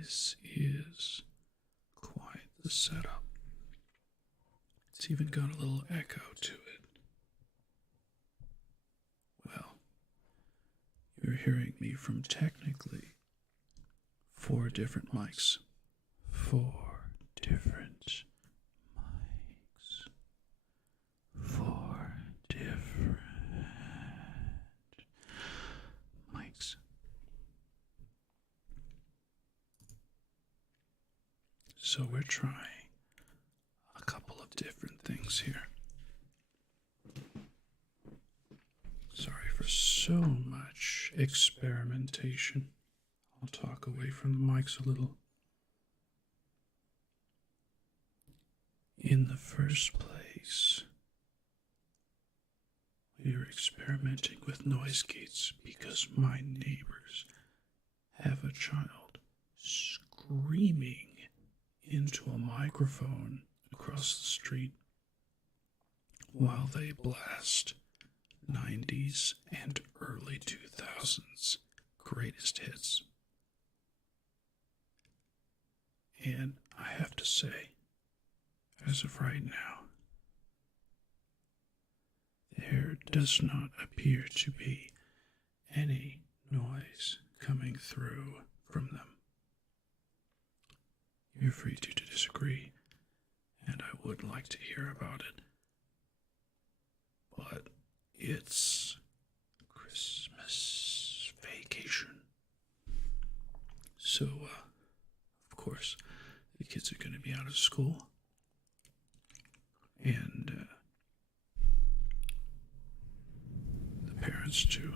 This is quite the setup. It's even got a little echo to it. Well, you're hearing me from technically 4 different mics. 4 different mics. 4 different mics. So we're trying a couple of different things here. Sorry for so much experimentation. I'll talk away from the mics a little. In the first place, we are experimenting with noise gates because my neighbors have a child screaming into a microphone across the street while they blast 90s and early 2000s greatest hits. And I have to say, as of right now, there does not appear to be any noise coming through from them. You're free to disagree, and I would like to hear about it. But it's Christmas vacation. So, of course, the kids are going to be out of school. And the parents too.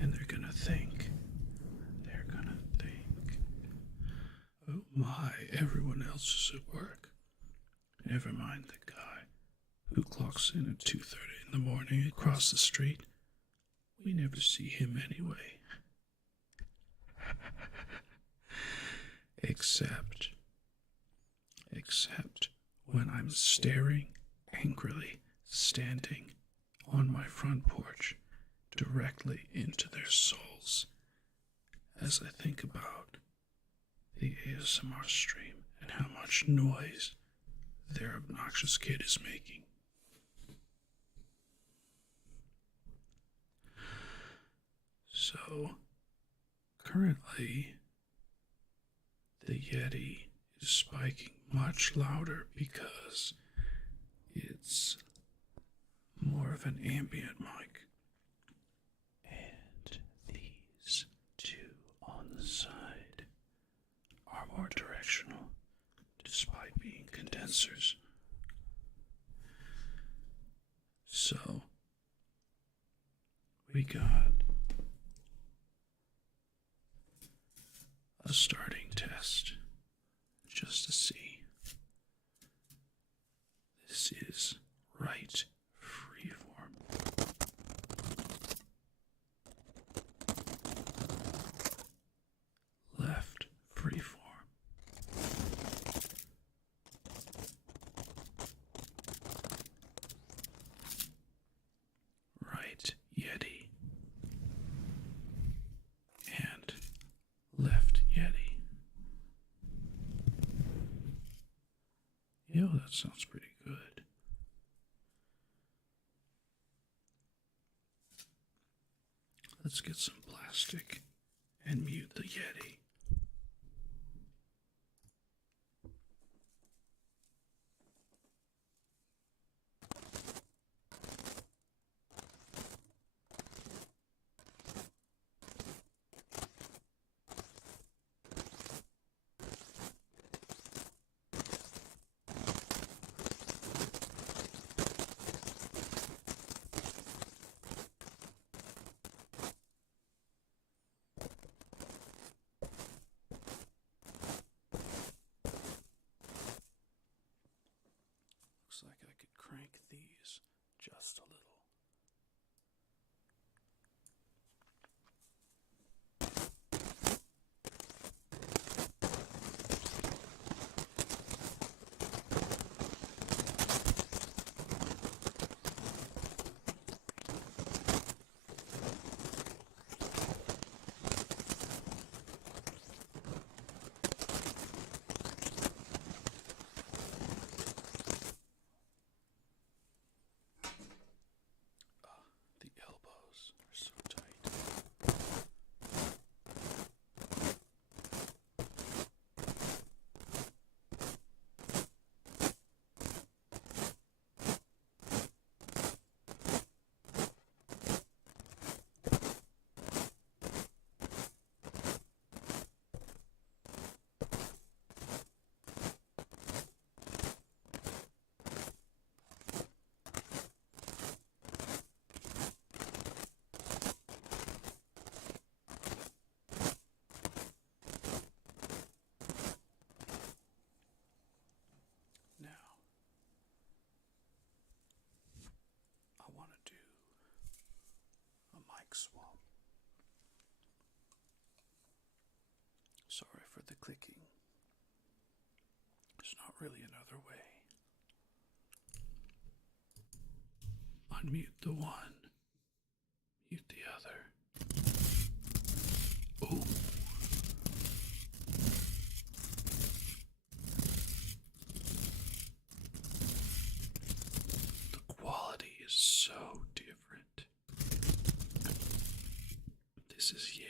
And they're going to think, oh my, everyone else is at work. Never mind the guy who clocks in at 2:30 in the morning across the street. We never see him anyway. Except when I'm staring angrily, standing on my front porch, directly into their souls, as I think about the ASMR stream and how much noise their obnoxious kid is making. So, currently, the Yeti is spiking much louder because it's more of an ambient mic. And these 2 on the side are more directional, despite being condensers. So, we got a starting test just to see. This is right freeform. Left freeform. Right Yeti. And left Yeti. Yo, that sounds pretty good. Let's get some plastic and mute the Yeti. Looks like I could crank these just a little. mic swap. Sorry for the clicking. There's not really another way. Unmute the one, mute the other. Ooh. The quality is so different. This is Yeti.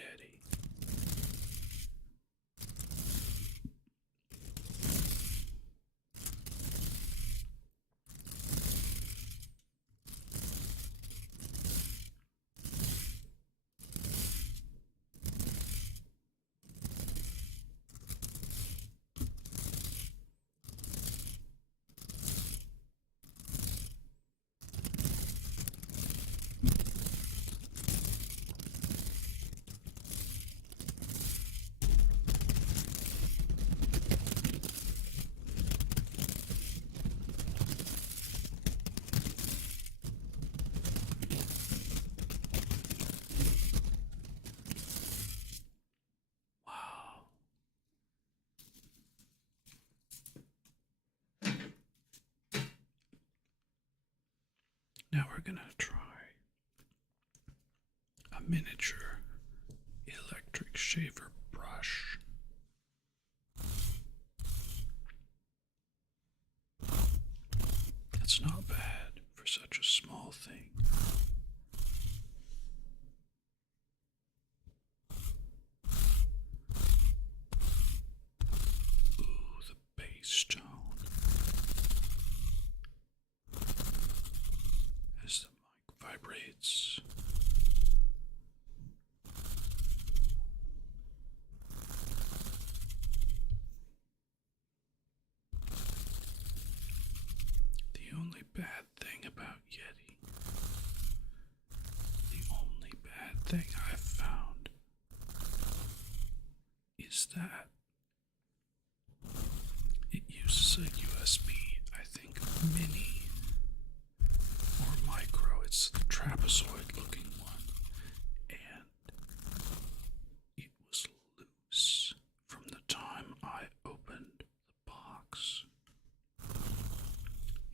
Now we're going to try a miniature electric shaver brush. That's not bad for such a small thing. Ooh, the bass tone. As the mic vibrates. The only bad thing about Yeti, the only bad thing I've found is that it uses a USB, I think, mini or micro. It's the trapezoid looking one. And it was loose from the time I opened the box.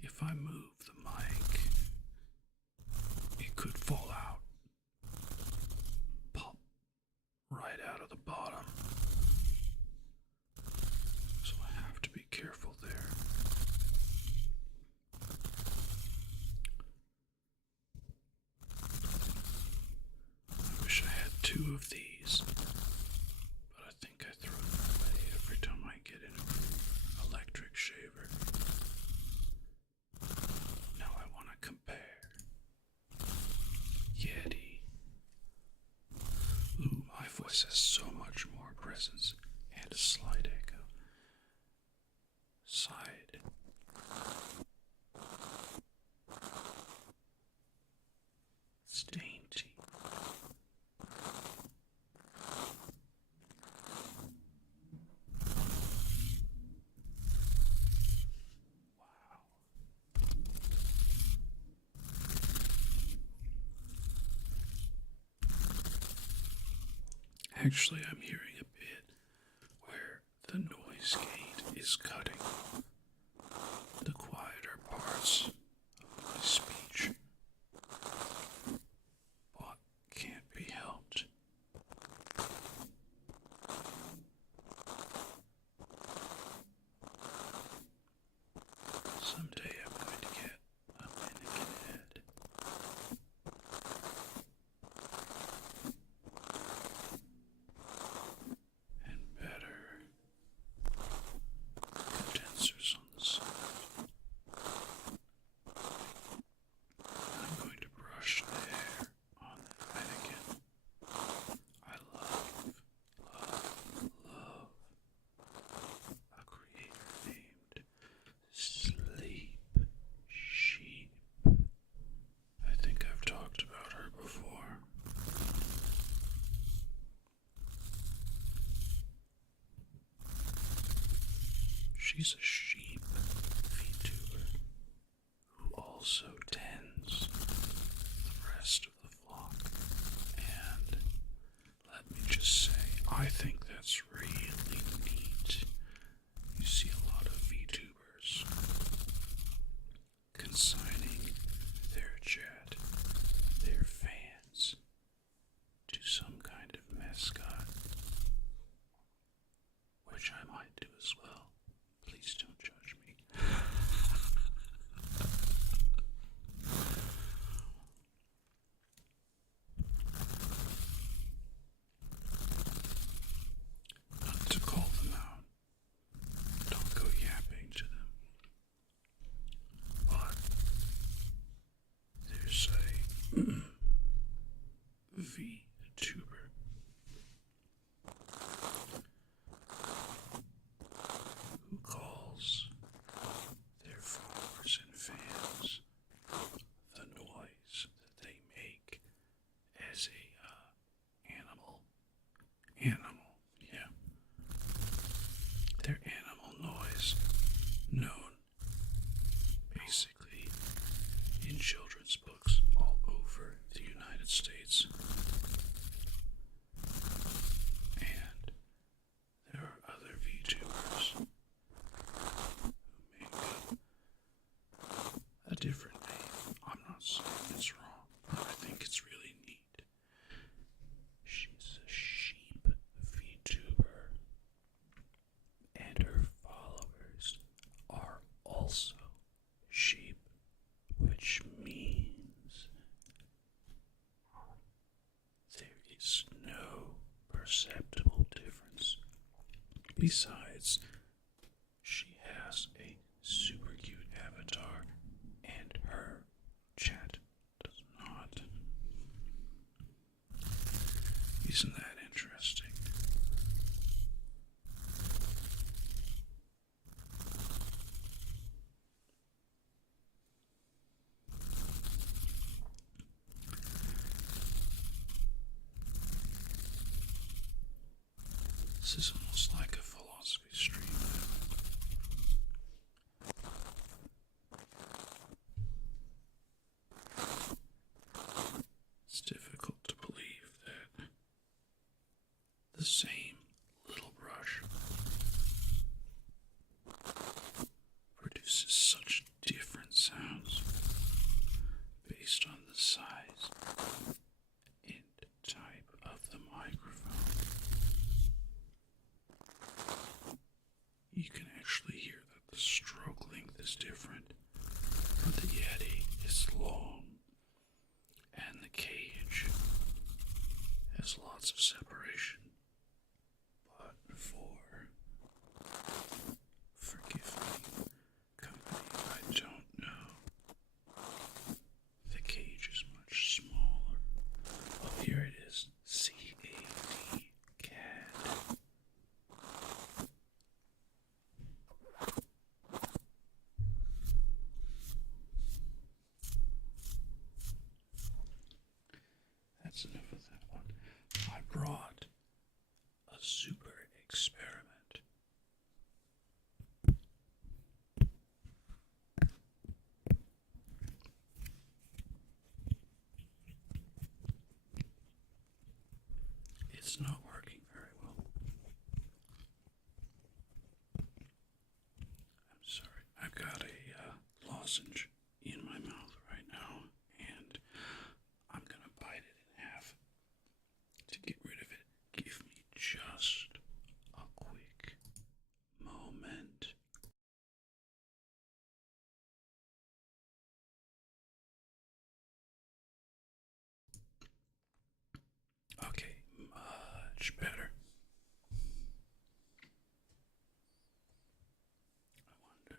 If I move the mic, it could fall out. Pop right out of the bottom. So I have to be careful there. I wish I had two of these, but I think I throw them away every time I get in an electric shaver. Now I want to compare. Yeti. Ooh, my voice has so much more presence and a slight echo. Side. It's dainty. Wow. Actually, I'm hearing a bit where the noise gate is cutting the quieter parts of my speech, but can't be helped. Someday I'm going to get a mannequin head. And better condensers on the side. I'm going to brush the hair on the mannequin. I love a creator named Sleep Sheep. I think I've talked about her before. She's a sheep VTuber who also tends the rest of the flock consigning their chat, their fans, to some kind of mascot, which I might do as well. Please don't judge me. Not to call them out. Don't go yapping to them. But there's a VTuber who calls their followers and fans the noise that they make as a animal, yeah, their animal noise, known basically in children's books all over the United States. And there are other VTubers who make a different name. I'm not saying it's wrong, but I think it's really neat. She's a sheep VTuber, and her followers are also sheep, which means there is no perceptible difference. Besides, she has a super cute avatar, and her chat does not. Isn't that interesting? This is almost like a philosophy stream. It's difficult to believe that the same little brush produces such different sounds based on the size and type of the microphone. You can actually hear that the stroke length is different. The Yeti is long, and the cage has lots of separation. But forgive me, company, I don't know. The cage is much smaller. Oh, here it is. CAD. CAD. That's enough of that one. I brought a super experiment. It's not working very well. I'm sorry. I've got a lozenge in my mouth right now, and I'm gonna bite it in half to get rid of it. Give me just a quick moment. Okay, much better. I wonder.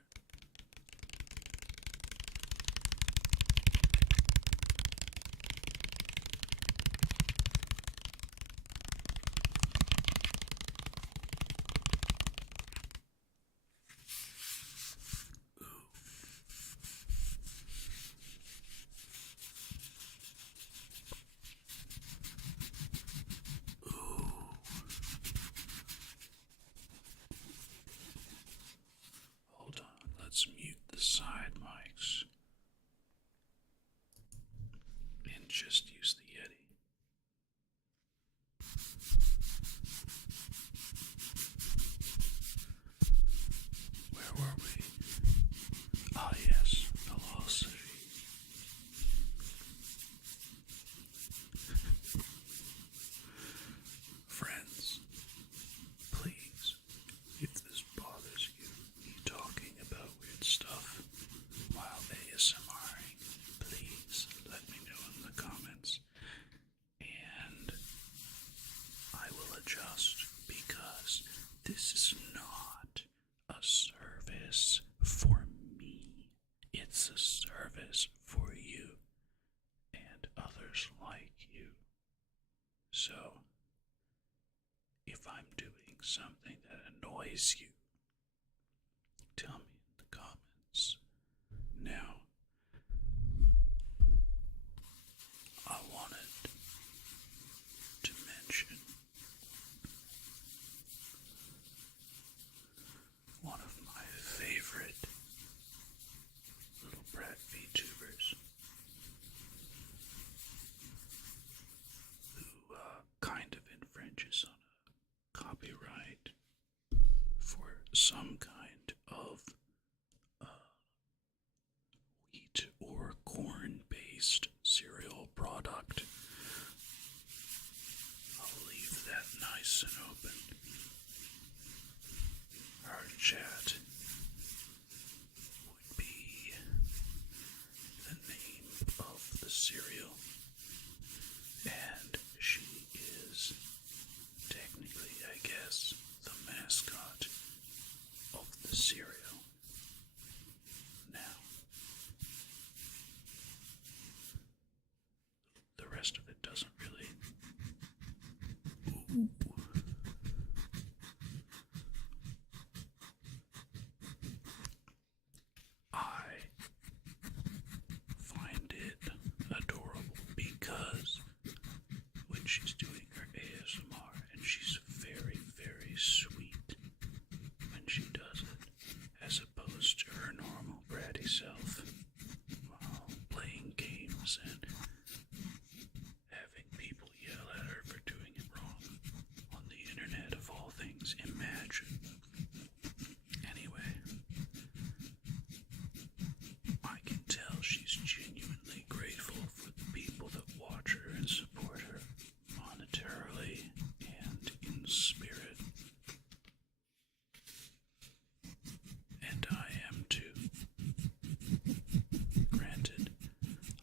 Ooh. It's a service for you and others like you. So, if I'm doing something that annoys you, tell me in the comments. Now, I wanted to mention one of my favorite little brat VTubers who kind of infringes on a copyright for some kind of wheat or corn based cereal product. I'll leave that nice and open. Our chat would be the name of the cereal, and she is technically, I guess, the mascot of the cereal. Now, the rest of it doesn't really. Ooh. I find it adorable because when she's doing her ASMR, and she's very, very sweet when she does it, as opposed to her normal bratty self while playing games and having people yell at her for doing it wrong on the internet of all things. Imagine. Anyway, I can tell she's genuinely grateful for the people that watch her and support her monetarily and in spirit. And I am too. Granted,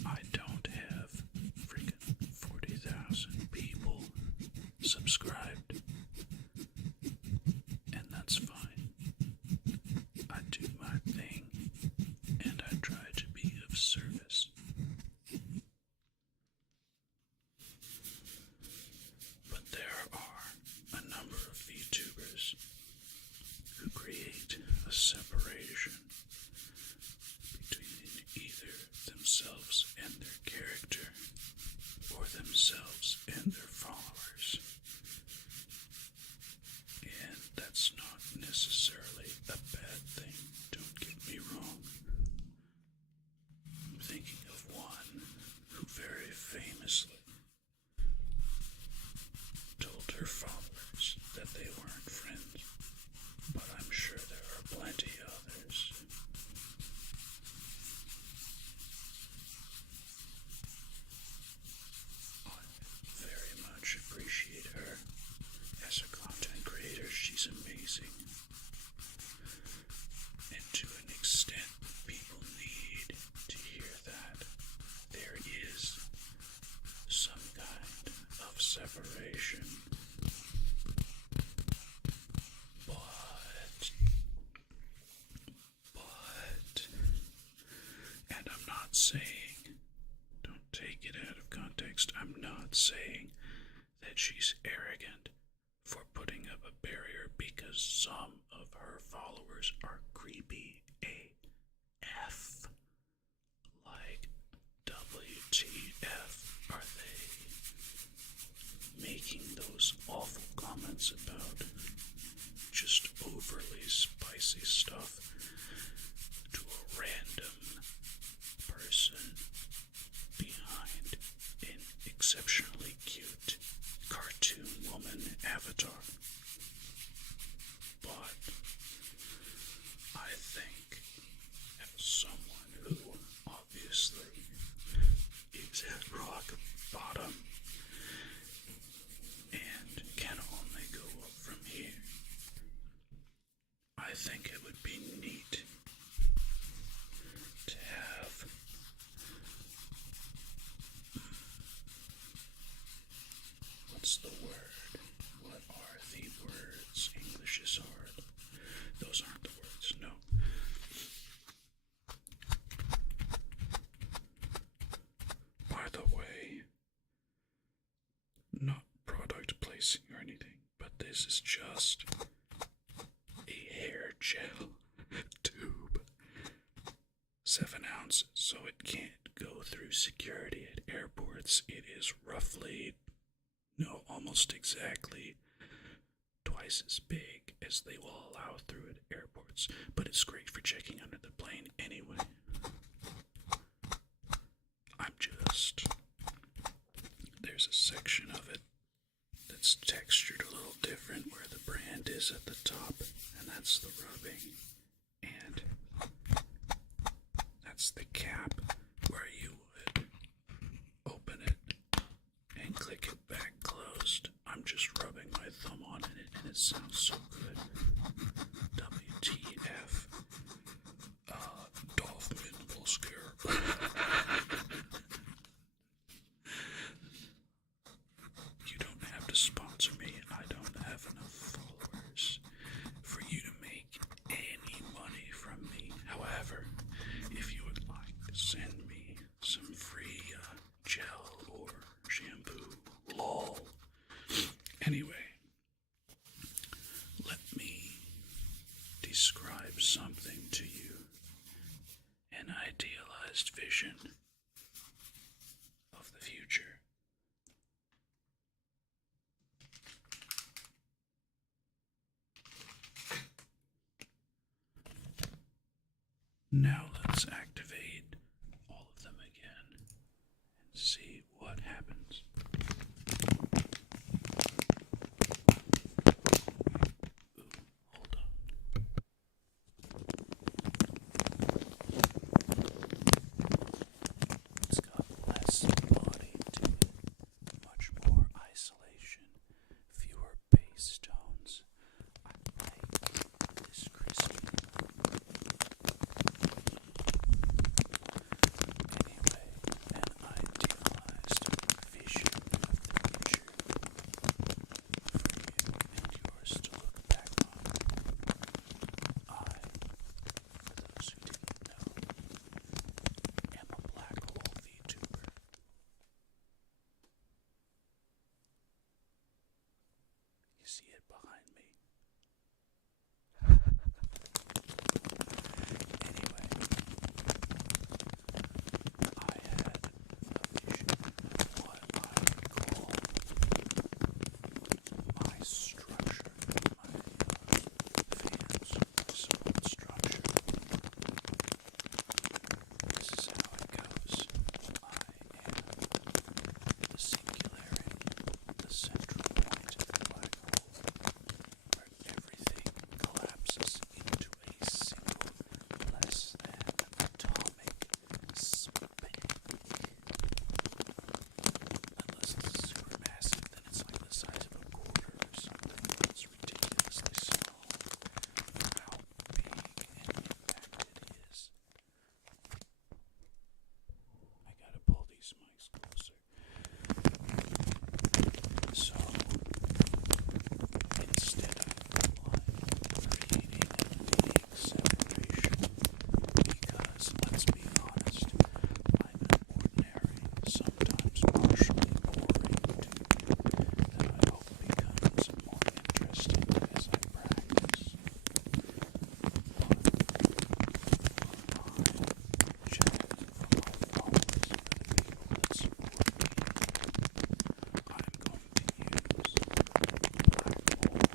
I don't have freaking 40,000 people subscribed, and that's fine. I do my thing, and I try to be of service. But there are a number of VTubers who create a separation between either themselves and their character, or themselves and their followers. And that's not necessarily a bad thing, don't get me wrong. I'm thinking of one who very famously told her followers that they weren't friends, but I'm sure there are plenty others. I very much appreciate her as a content creator. She's amazing. And to an extent, people need to hear that there is some kind of separation. But, and I'm not saying, don't take it out of context, I'm not saying that she's arrogant for putting up a barrier, because some of her followers are creepy AF. Like, WTF are they making those awful comments about just overly spicy stuff to a random person behind an exceptionally cute cartoon woman avatar? But I think but this is just a hair gel tube. 7 ounces, so it can't go through security at airports. It is roughly, no, almost exactly twice as big as they will allow through at airports, but it's great for checking under the plane anyway. There's a section of it that's textured a little different where the brand is at the top, and that's the rubbing, and that's the cap where you would open it and click it back closed. I'm just rubbing my thumb on it and it sounds so good. WTF. Dolphin will scare. You don't have to sponsor me. I don't have enough followers for you to make any money from me. However, if you would like to send me some free gel or shampoo, lol. Anyway, let me describe something to you. An idealized vision of the future. Now let's activate all of them again and see what happens. Ooh, hold on. It's got less body to it, much more isolation, fewer bass tones. I like this crispy. Anyway, an idealized vision of the future for you and yours to look back on. I, for those who didn't know, am a black hole VTuber. You see it behind me. Anyway, I had a vision of what I would call my structure, my fans' support structure. This is how it goes. I am the singularity, the central point of the black hole, where everything collapses into a single less than atomic spank. Unless it's super massive, then it's like the size of a quarter or something. It's ridiculously small for how big and impacted it is. I gotta pull these mics closer. So, instead of creating a big separation, because let's be honest, I'm an ordinary, sometimes partially boring dude that I hope becomes more interesting as I practice. Chat from my followers for the people that support me. I'm going to use black hole anatomy.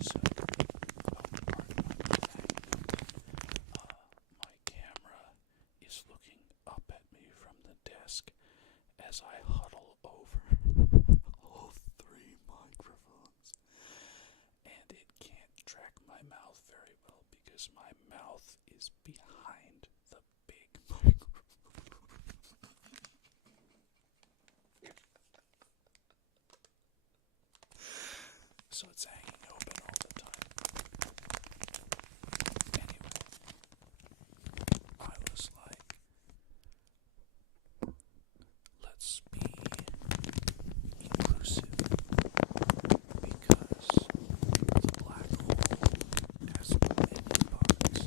So, pardon my breathing. My camera is looking up at me from the desk as I huddle over all 3 microphones. And it can't track my mouth very well because my mouth is behind the big microphone. So it's hanging open all the time. Anyway, I was like, let's be inclusive because the black hole has many parts.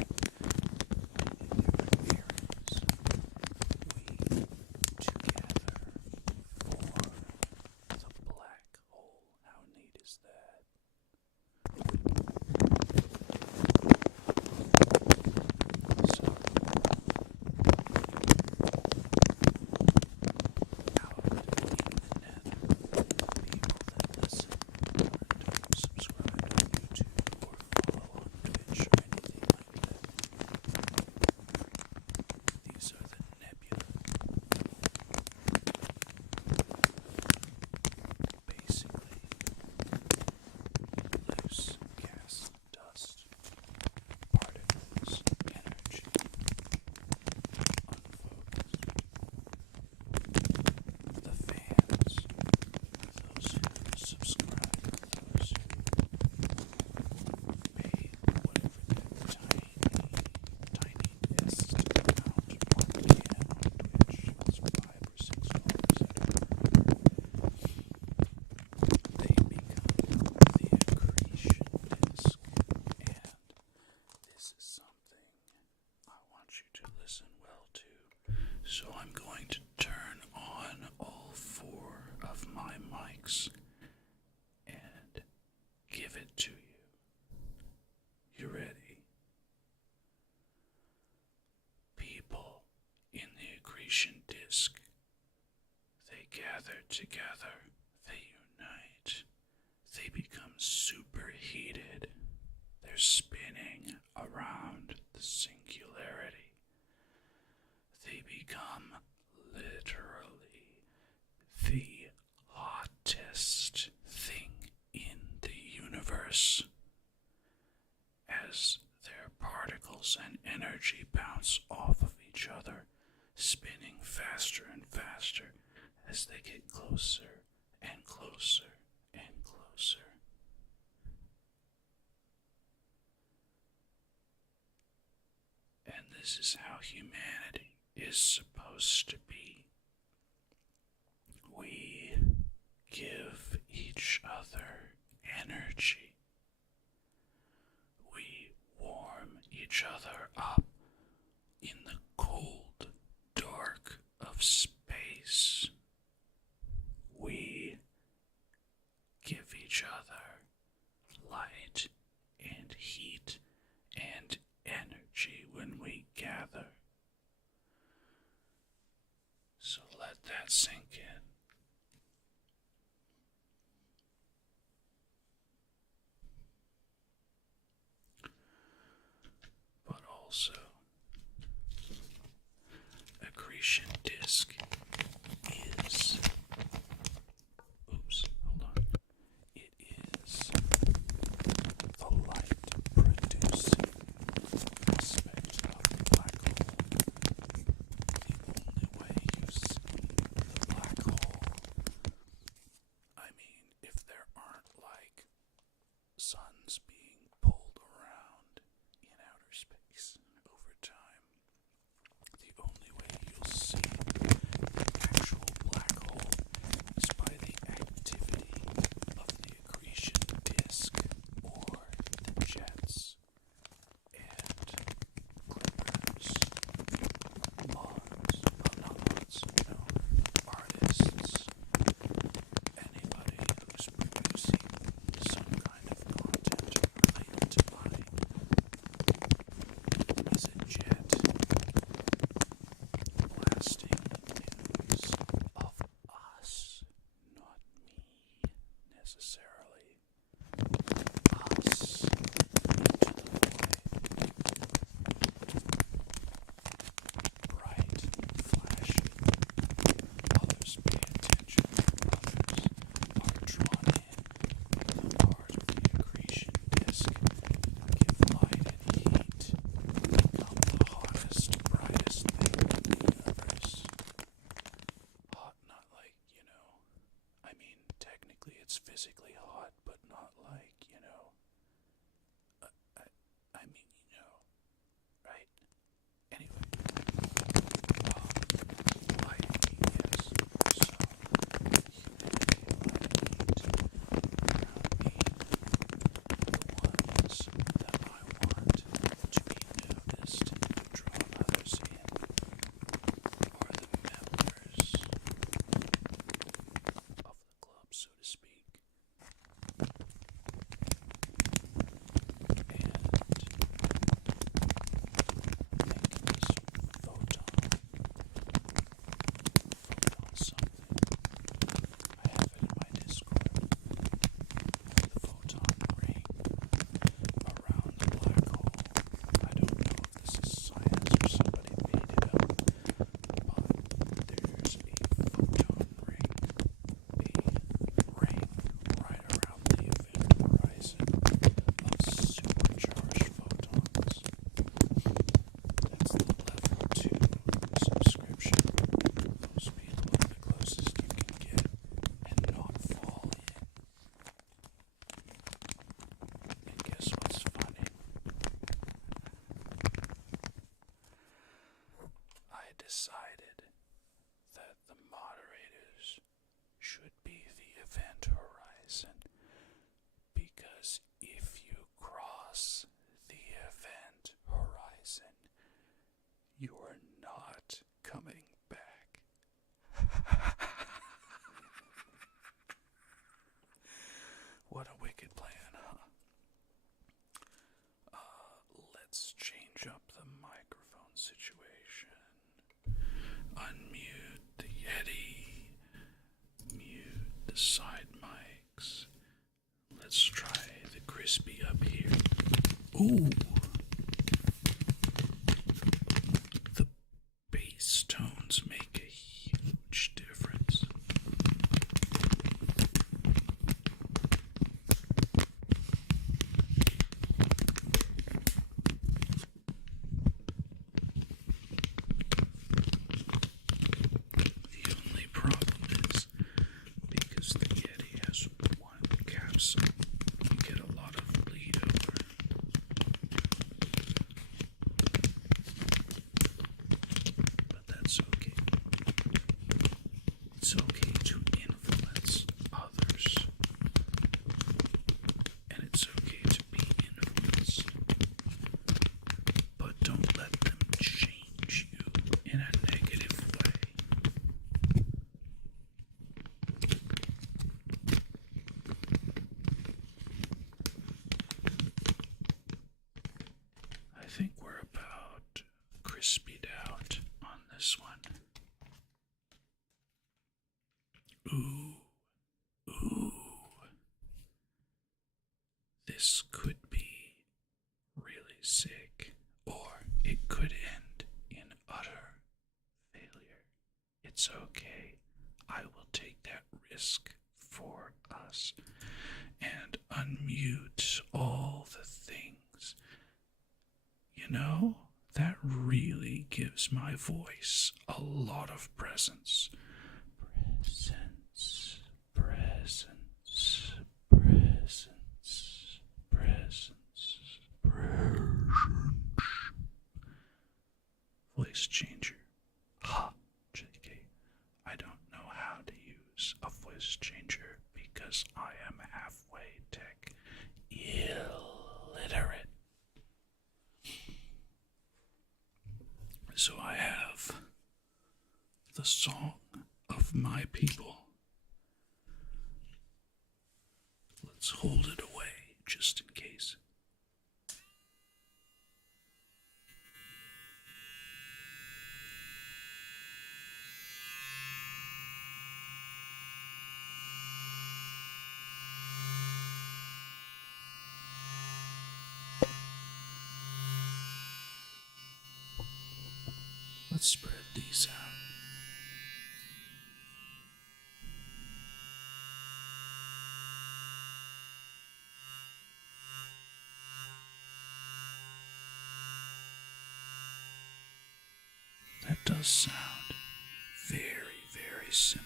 listen well to. So I'm going to turn on all four of my mics and give it to you. You ready? People in the accretion disk, they gather together, they unite, they become superheated. They're spinning around the singularity. They become literally the hottest thing in the universe. As their particles and energy bounce off of each other, spinning faster and faster as they get closer and closer and closer. And this is how humanity is supposed to be. We give each other energy. We warm each other up in the cold dark of space. We give each other light and heat and energy when we gather. So let that sink in. But also, accretion disk is, hold on. It is the light-producing aspect of the black hole. The only way you see the black hole, I mean, if there aren't like suns being pulled around in outer space over time, the only way you'll see the actual black hole is by the activity of the accretion disk or the jets and critters, artists, anybody who's producing some kind of content related to money is a jet blasting news of us, not me necessarily. Us into the void. Bright, flashy. Others pay attention. Others are drawn in. The part of the accretion disk give light and heat. Become the hottest, brightest thing in the universe. Hot, not like, I mean, technically it's physically hot, but not like, I mean, right? Anyway, light and heat, yes. So, humidity, light and heat around me, the ones that I want to be noticed and draw others in, are the members of the club, so to speak. And decided that the moderators should be the event horizon, because if you cross the event horizon, you are situation. Unmute the Yeti. Mute the side mics. Let's try the crispy up here. Ooh! The bass tones make a huge difference. The only problem is because the Yeti has one capsule, you get a lot of bleed over. But that's okay. It's okay to influence others. And it's okay to be influenced. But don't let them change you in a negative way. I think we're about crispied out on this one. Ooh, ooh. This could be really sick, or it could end in utter failure. It's okay. I will take that risk for us and unmute all the things. You know, that really gives my voice a lot of presence. Presence, presence, presence, presence, presence. Voice changer. Ha, JK. I don't know how to use a voice changer because I am halfway tech illiterate. So I have the song of my people. Let's hold it away just in case. Let's spread these out. That does sound very, very similar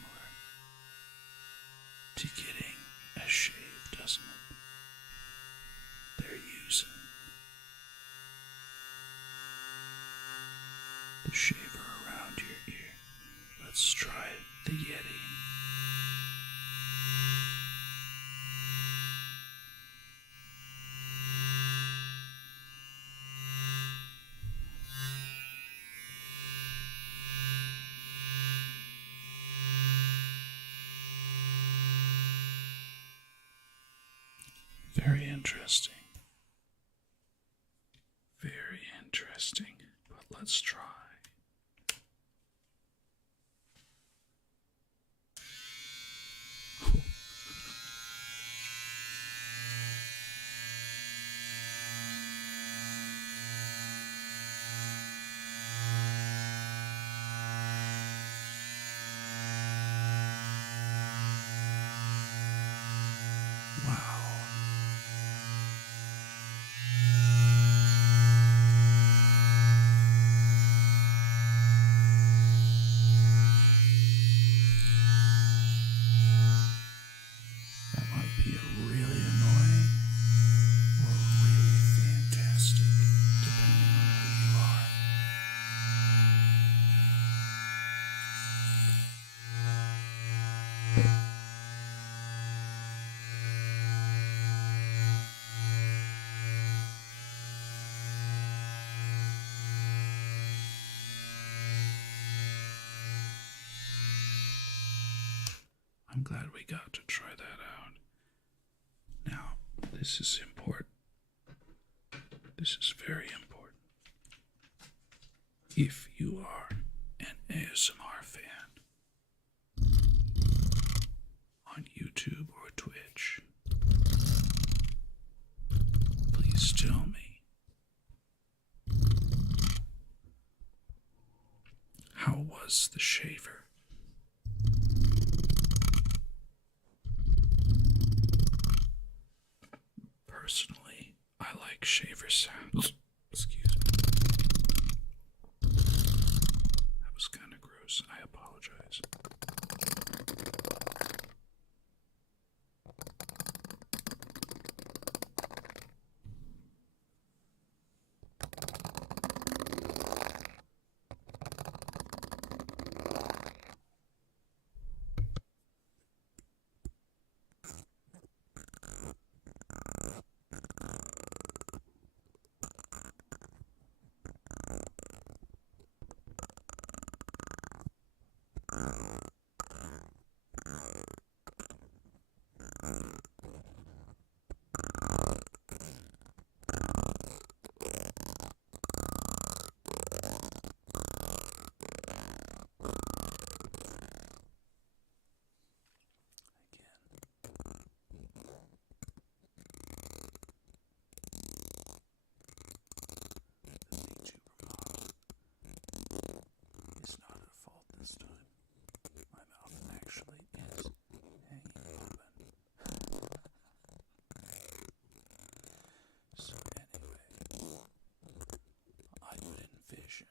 to getting a shave, doesn't it? They're using the shaver around your ear. Let's try the Yeti. Very interesting. Very interesting. But let's try. Wow. That might be a really annoying or really fantastic, depending on who you are. I'm glad we got to try that out. Now, this is important. This is very important. If you are an ASMR fan on YouTube or Twitch, please tell me, how was the shaver? Personally, I like shaver sounds. Excuse me. That was kind of gross. I apologize. It's not at fault this time. My mouth actually is hanging open. So anyway, I would envision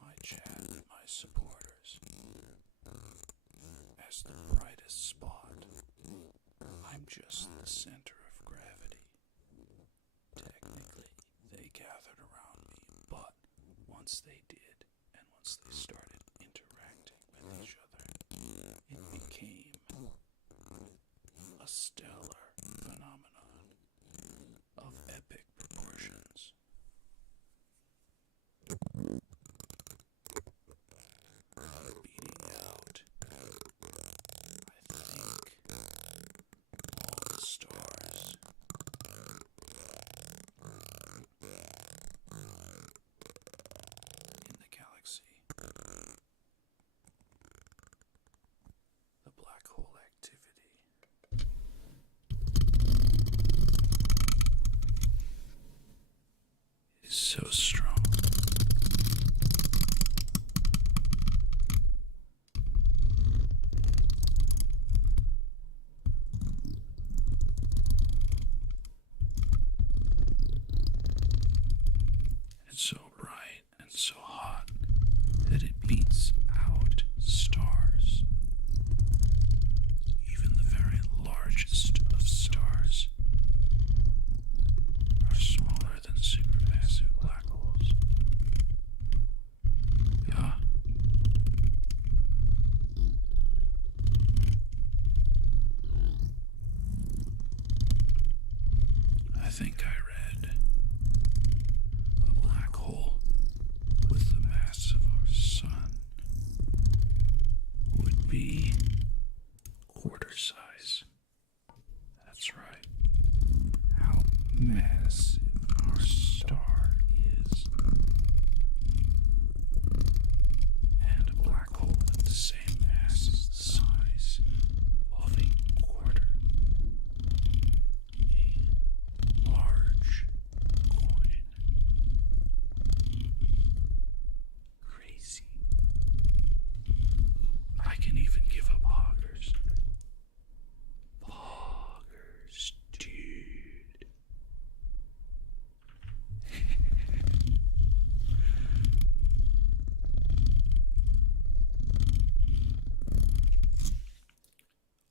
my chat and my supporters as the brightest spot. I'm just the center of gravity. Technically, they gathered around me, but once they did, and once they started interacting with each other, it became a stellar phenomenon of epic proportions. Beating out, I think, all the stars in the galaxy. The black hole activity is so strong. It's so bright and so hot that it beats out stars. Even the very largest of stars are smaller than supermassive black holes. Yeah. I think I read a black hole with the mass of our sun would be quarter size. That's right. How massive our star is. And a black hole with the same mass is the size of a quarter. A large coin. Crazy. I can even give up poggers. Poggers, dude.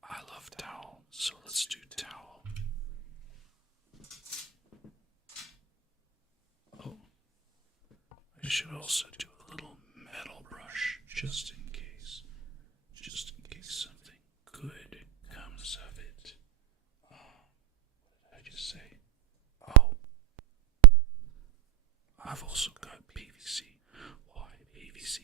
I love towel, so let's do towel. Oh, I should also do a little metal brush, just in case. Just in case something good comes of it. What did I just say? Oh, I've also got PVC. Why PVC?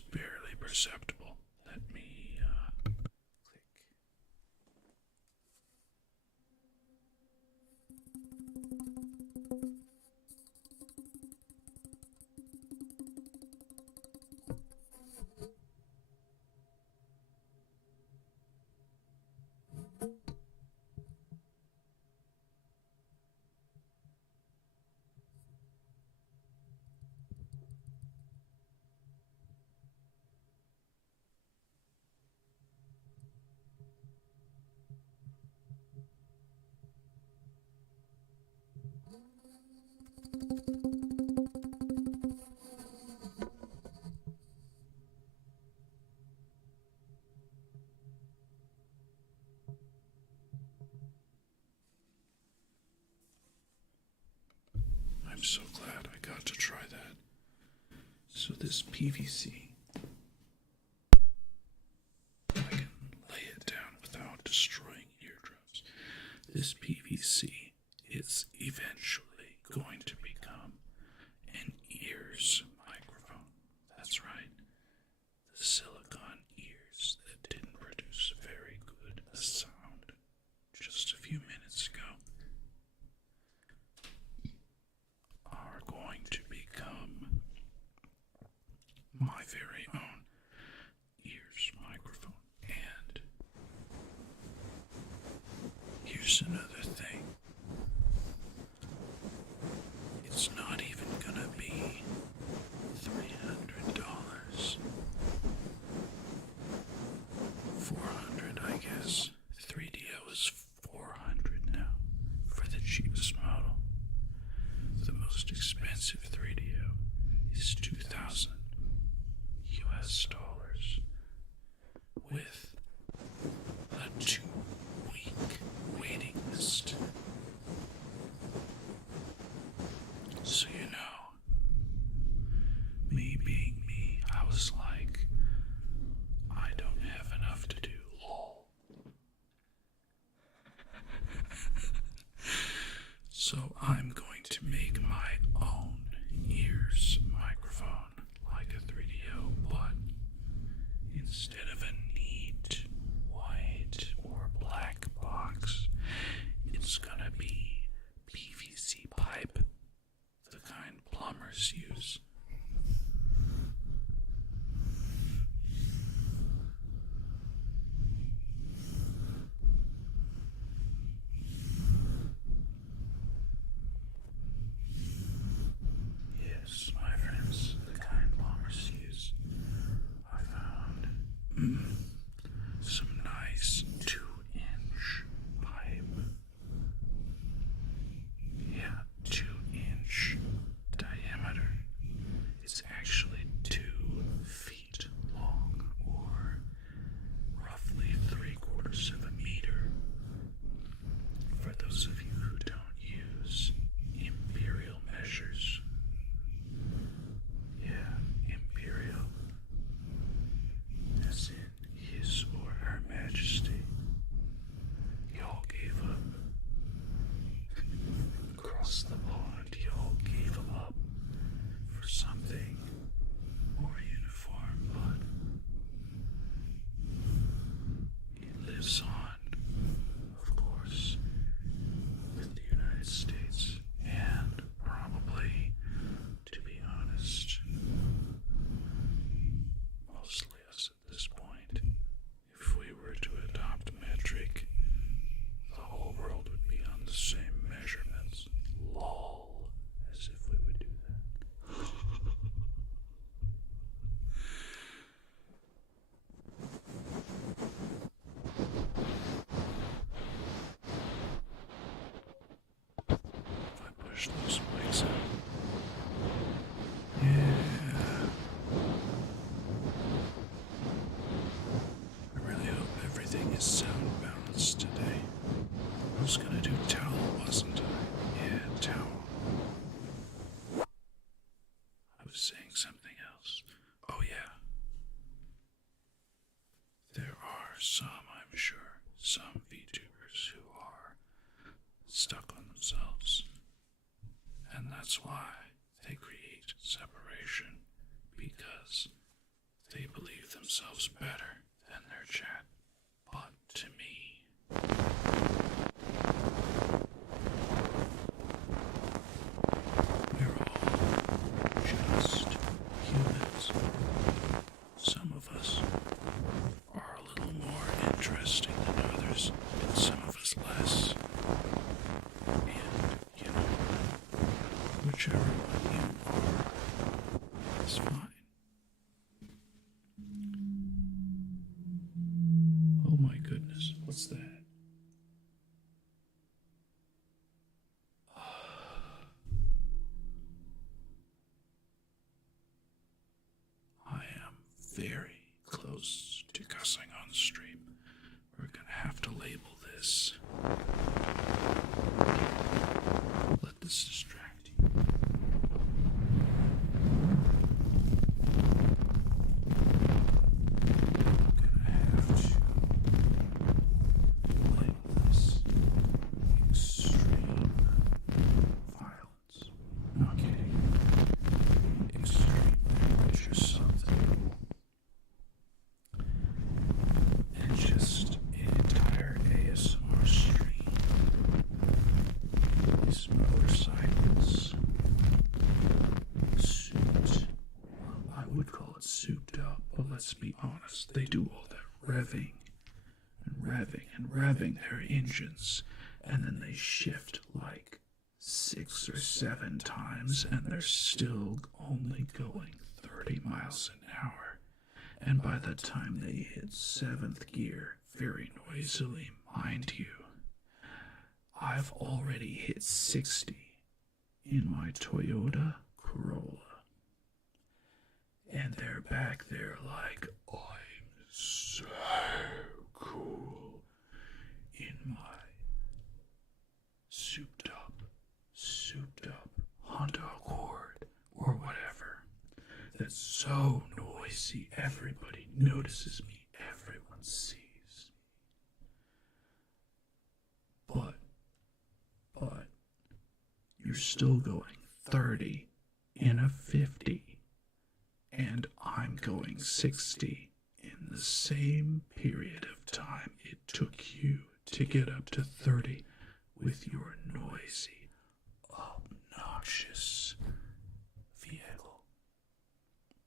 just barely perceptible. Let me click. I'm so glad I got to try that. So this PVC, I can lay it down without destroying eardrums. This PVC is eventually going to become an ears microphone. That's right. The silicone ears that didn't produce very good a sound just a few minutes ago are going to become my very own ears microphone. And here's another thing. It's not even gonna be $300. 400, I guess. 3DO is 400 now for the cheapest model. The most expensive 3DO is 2,000 US dollars with a 2-week waiting list. So you know, me being me, I was like, I don't have enough to do, lol. So I'm going to make my own ears microphone like a 3DO, but instead of a neat white or black box, it's gonna be PVC pipe, the kind plumbers use. Yes, my friends, the kind plumbers use. I found some nice 2-inch pipe. Yeah, 2-inch diameter. It's actually 2 feet long, or roughly 3/4 of a meter. For those of you who don't use imperial measures. Yeah, imperial. As in His or Her Majesty. Y'all gave up. Across the pond, y'all gave up for something more uniform, but it lives on, of course, with the United States, and probably, to be honest, mostly us at this point. If we were to adopt metric, the whole world would be on the same measurements. Lol. As if we would do that. If I push those mics out. Yeah. I really hope everything is sound balanced today. I was gonna do towel, wasn't I? Yeah, towel. I was saying something else. Oh yeah. There are some, I'm sure, some VTubers who are stuck on themselves. And that's why they create separation, because they That's fine. Oh my goodness, what's that? I am very close to cussing on the stream. We're gonna have to label this. Let this distract you. I'm gonna have to label this extreme violence. Not kidding. Extreme language or something. And just an entire ASMR stream is motorcycles souped. Well, I would call it souped up, but let's be honest, they do all that revving and revving and revving their engines, and then they shift like 6 or 7 times, and they're still only going 30 miles an hour. And by the time they hit 7th gear, very noisily, mind you, I've already hit 60 in my Toyota Corolla. And they're back there like, I'm so cool in my souped up Honda Accord or whatever. That's so noisy, everybody notices me, everyone sees me. But, you're still going 30 in a 50, and I'm going 60 in the same period of time it took you to get up to 30 with your noisy, obnoxious vehicle.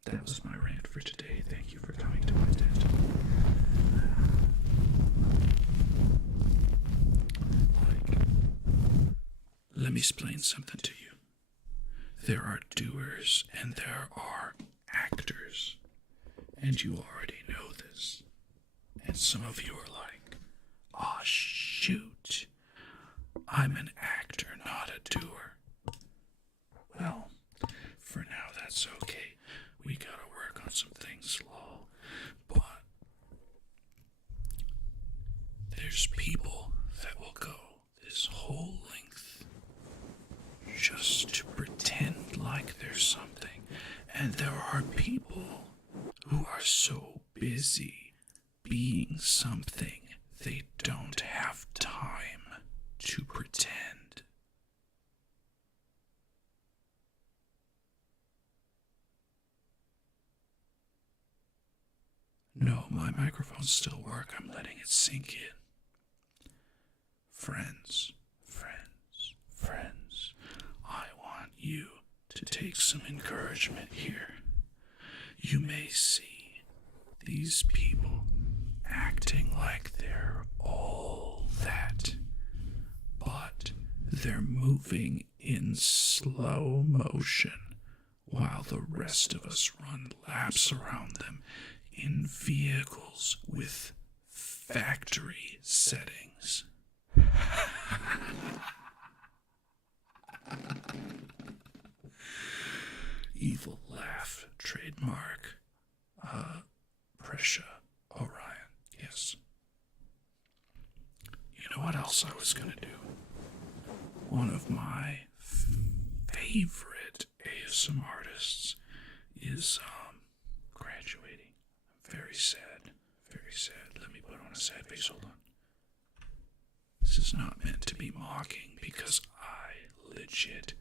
That was my rant for today. Thank you for coming to my tent. Let me explain something to you. There are doers and there are actors. And you already know this. And some of you are like, "Aw, shoot. I'm an actor, not a doer." Well, for now that's okay. We gotta work on some things, lol. But there's people that will go this whole length just to pretend like there's something. And there are people who are so busy being something they don't have time to pretend. No, my microphones still work. I'm letting it sink in. Friends, I want you to take some encouragement here. You may see these people acting like they're all that, but they're moving in slow motion while the rest of us run laps around them in vehicles with factory settings. Evil laugh, trademark, Pressure Orion, yes. You know what else I was gonna do? One of my favorite ASM artists is, graduating. I'm very sad, very sad. Let me put on a sad face, hold on. This is not meant to be mocking because I legit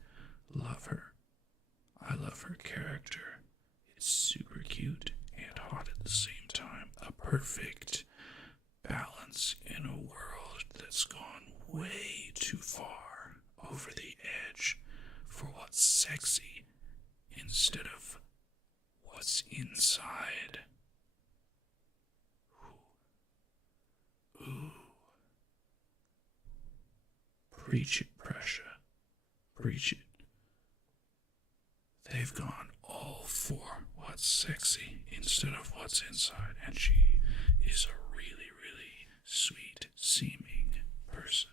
love her. I love her character. It's super cute and hot at the same time. A perfect balance in a world that's gone way too far over the edge for what's sexy instead of what's inside. Ooh. Preach it, Pressure. Preach it. They've gone all for what's sexy instead of what's inside, and she is a really, really sweet seeming person.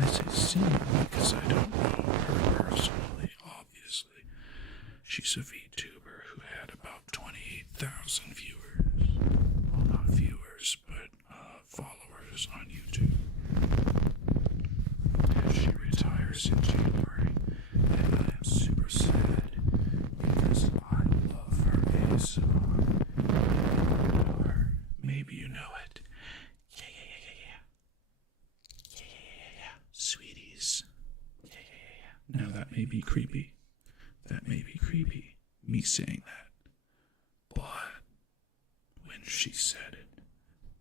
I say seeming because I don't know her personally, obviously. She's a VTuber who had about 28,000 viewers. Well, not viewers, but followers on YouTube. And she retires in January, and I am super sad because I love her ASMR. You know her. Maybe you know it. Yeah. Sweeties. Yeah. Now that may be creepy. Me saying that. But when she said it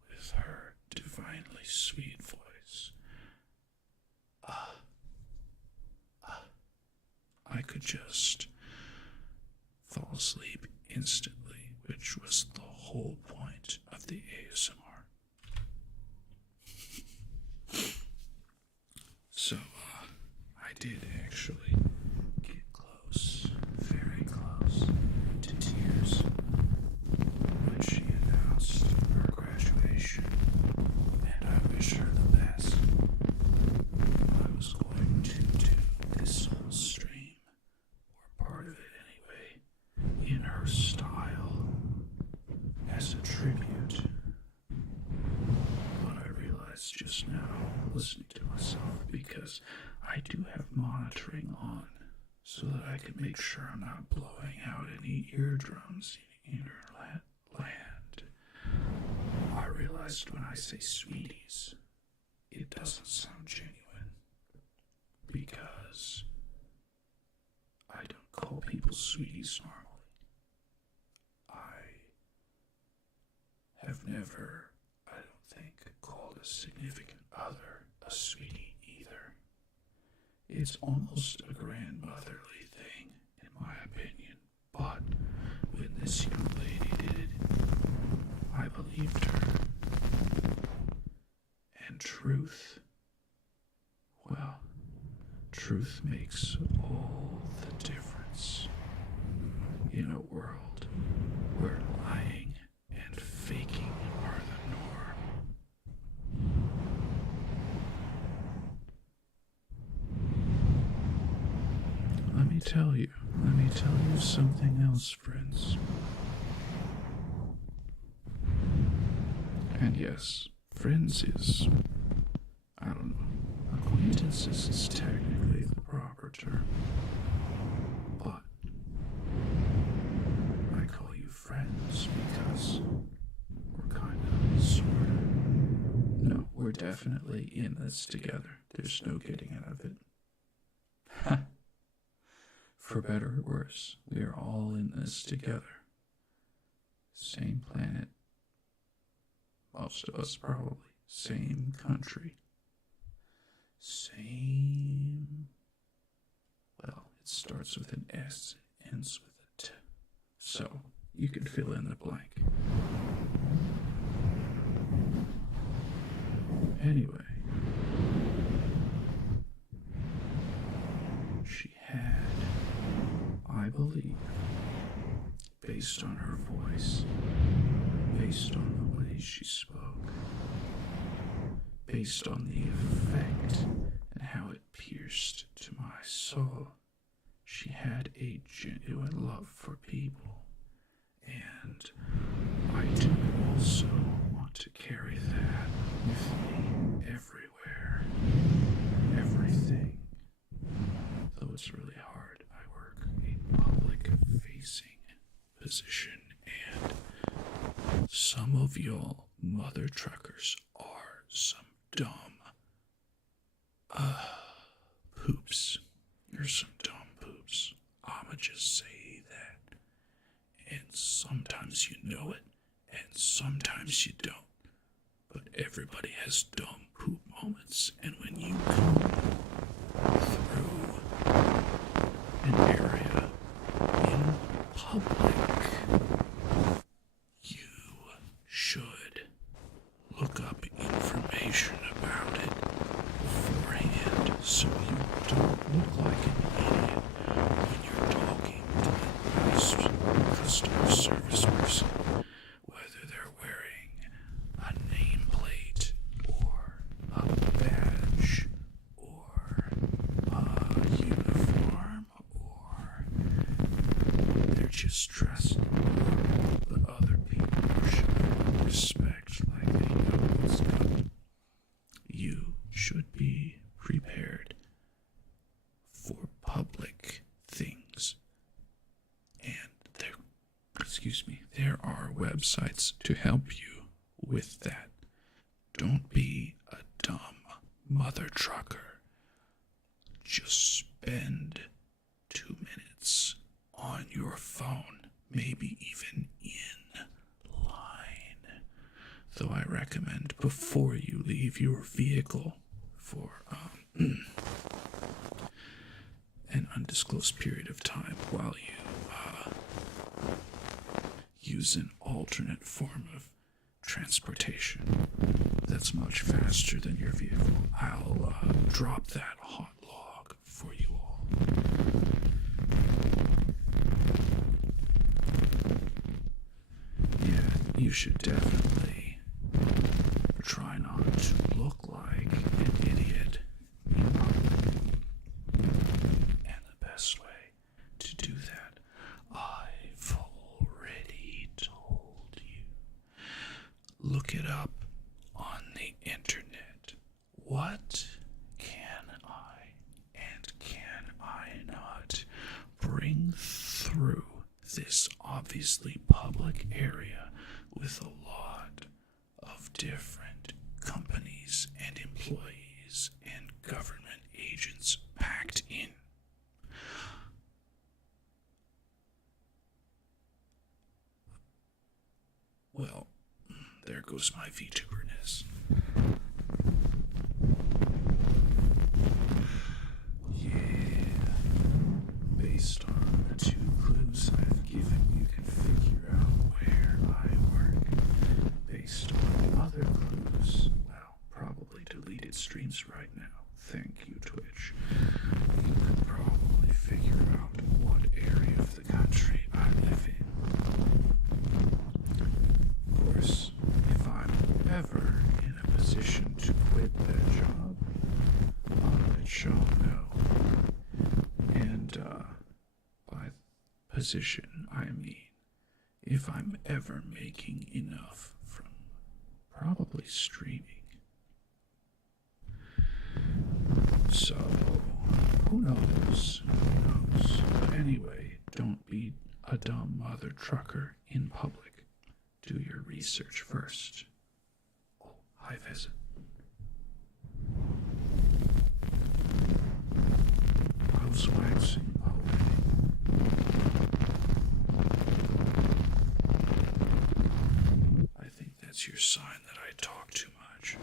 with her divinely sweet voice, I could just fall asleep instantly, which was the whole point of the ASMR. So, I did actually get close, very close, to tears when she announced her graduation, and I wish her the best. I was going to do this whole stream, or part of it anyway, in her style, as a tribute. But I realized just now, listening to myself, because I do have monitoring on, so that I can make sure I'm not blowing out any eardrums in her land. I realized when I say sweeties, it doesn't sound genuine, because I don't call people sweeties normally. I have never, I don't think, called a significant other a sweetie either. It's almost a grandmotherly thing, in my opinion, but when this young lady did it, I believed her. And truth, well, truth makes all the difference in a world where lying and faking are the norm. Let me tell you something else, friends. And yes, friends is, I don't know, acquaintances is technically the proper term, but I call you friends because we're kind of, sort of, no, we're definitely in this together. There's no getting out of it. Ha! For better or worse, we are all in this together. Same planet. Most of us probably. Same country. Same. Well, it starts with an S, ends with a T. So, you can fill in the blank. Anyway. She had, I believe, based on her voice, based on the way she spoke, based on the effect and how it pierced to my soul, she had a genuine love for people. And I do also want to carry that with me everywhere, everything. Though it's really hard, I work a public-facing position, and some of y'all mother truckers are some dumb, poops. You're some dumb poops. I'ma just say that. And sometimes you know it, and sometimes you don't. But everybody has dumb poop moments, and when you come through an area in public, you should look up information about it beforehand so you don't look like an idiot when you're talking to the nice customer service person, whether they're wearing a nameplate or a badge or a uniform or they're just dressed normal, but other people are showing respect like they know what's coming. You should be prepared for public things. And there are websites to help you with that. Don't be a dumb mother trucker. Just spend 2 minutes on your phone, maybe even in line. Though I recommend before you leave your vehicle for an undisclosed period of time while you use an alternate form of transportation that's much faster than your vehicle. I'll drop that hot log for you all. Yeah, you should definitely try not to look like an idiot in public. And the best way to do that, I've already told you. Look it up on the internet. What can I and can I not bring through this obviously public area with a lot of different companies and employees and government agents packed in? Well, there goes my VTuberness. Yeah. Based on the 2 clues I've given, you can figure out where I work. Based on other clues, well, probably deleted streams right now. Thank you, Twitch. You can probably figure out what area of the country I live in. Of course, if I'm ever in a position to quit that job, I'll let y'all know. And, by position, I mean, if I'm ever making enough from probably streaming. So, who knows? Who knows? But anyway, don't be a dumb mother trucker in public. Do your research first. Oh, hi, Visit. I was waxing already. I think that's your sign that I talk too much.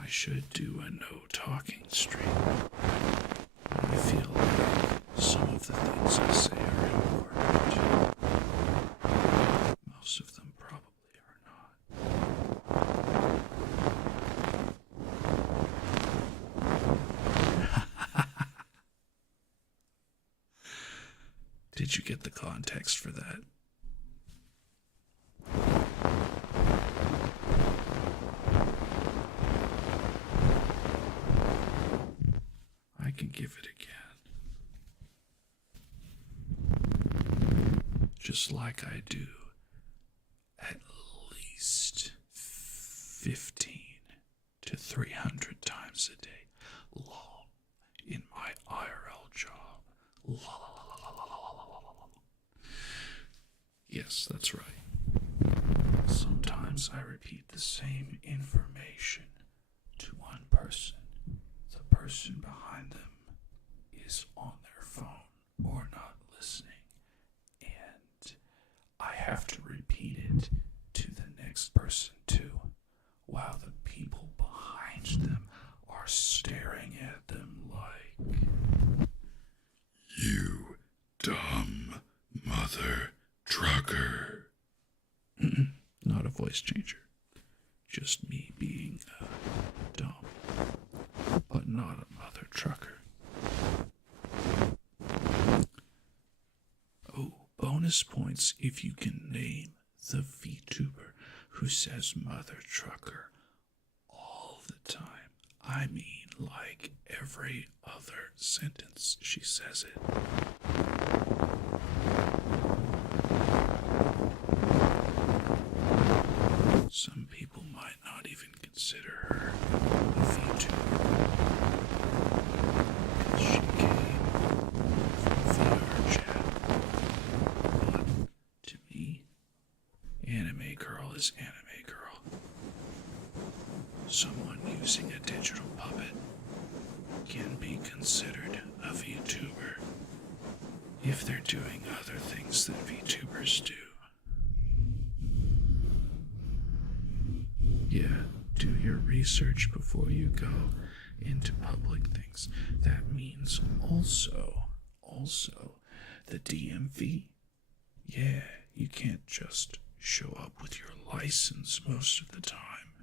I should do a no talking stream. I feel like some of the things I say are important. Most of them probably are not. Did you get the context for that? I can give it again. Just like I do at least 15 to 300 times a day. Lol. In my IRL job. Lol. Yes, that's right. Sometimes I repeat the same information to one person. The person behind them is on their phone or not listening, and I have to repeat it to the next person too, while the people behind them are staring at them like, "You dumb mother trucker." Not a voice changer. Just me being dumb, but not a mother trucker. Oh, bonus points if you can name the VTuber who says mother trucker all the time. I mean, like every other sentence she says it. Some people might not even consider her a VTuber because she came from VR chat. But to me, anime girl is anime girl. Someone using a digital puppet can be considered a VTuber if they're doing other things that VTubers do. Yeah, do your research before you go into public things. That means also the DMV. Yeah, you can't just show up with your license most of the time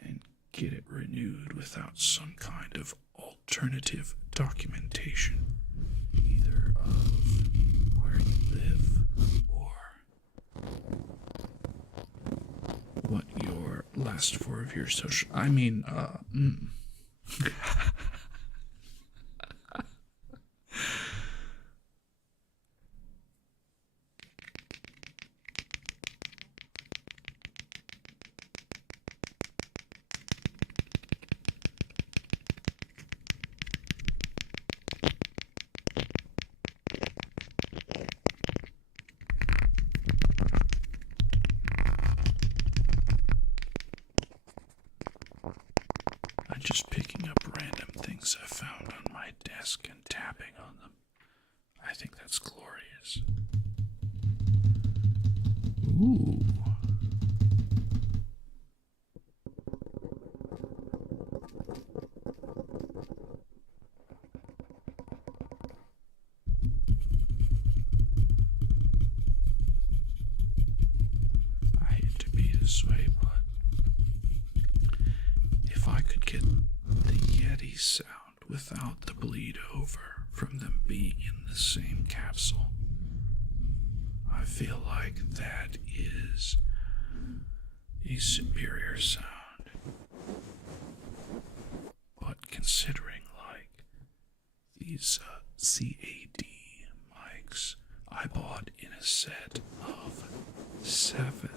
and get it renewed without some kind of alternative documentation, either of where you live or what your last four of your social. I'm just picking up random things I found on my desk and tapping on them. I think that's glorious. Ooh. I hate to be this way, but if I could get the Yeti sound without the bleed over from them being in the same capsule, I feel like that is a superior sound. But considering like these CAD mics I bought in a set of 7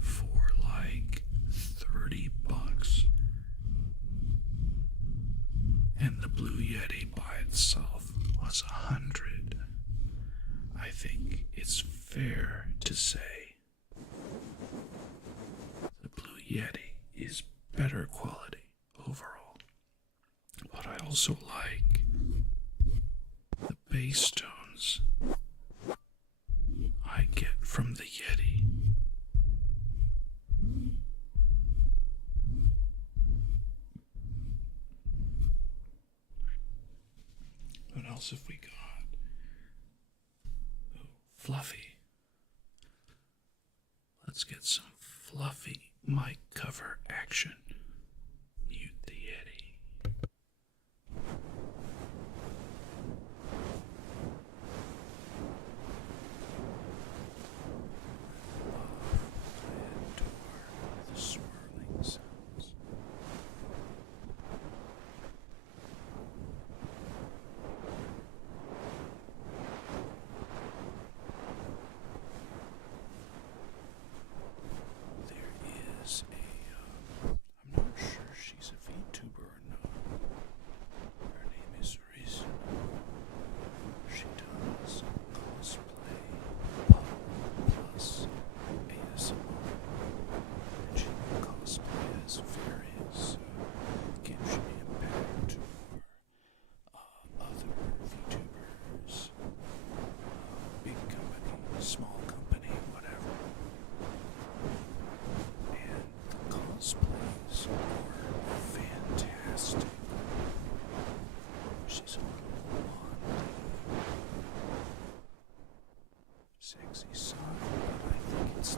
for like $30, and the Blue Yeti by itself was $100, I think it's fair to say the Blue Yeti is better quality overall. But I also like the bass tones I get from the Yeti. What else have we got? Oh, fluffy. Let's get some fluffy mic cover action. Mute the Yeti. The swirling sounds. There is a, I'm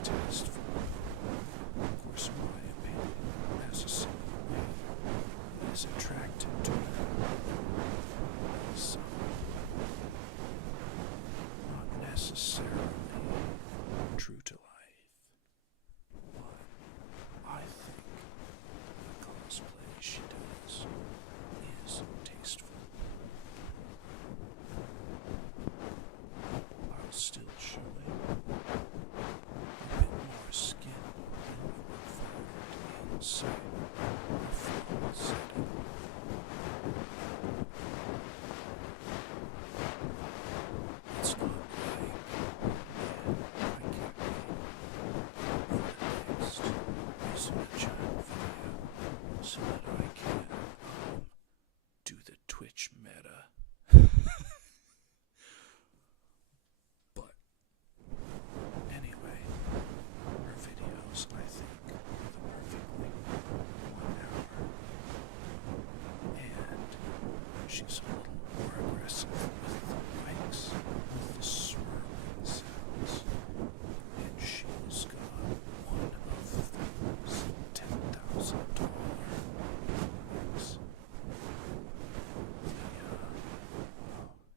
distasteful. Of course, my opinion, as a single man, is attracted to her. Some, not necessarily true to life, but I think the cosplay she does is tasteful. While still showing a bit more skin than you would find inside a full setting. It's not like, man, I can't wait for the next Using a Child video so that I can do the Twitch meta. But anyway, her videos, I think, are the perfect length, 1 hour. And she's a little more aggressive with the mics, with the swirling sounds. And she's got one of those $10,000 mics.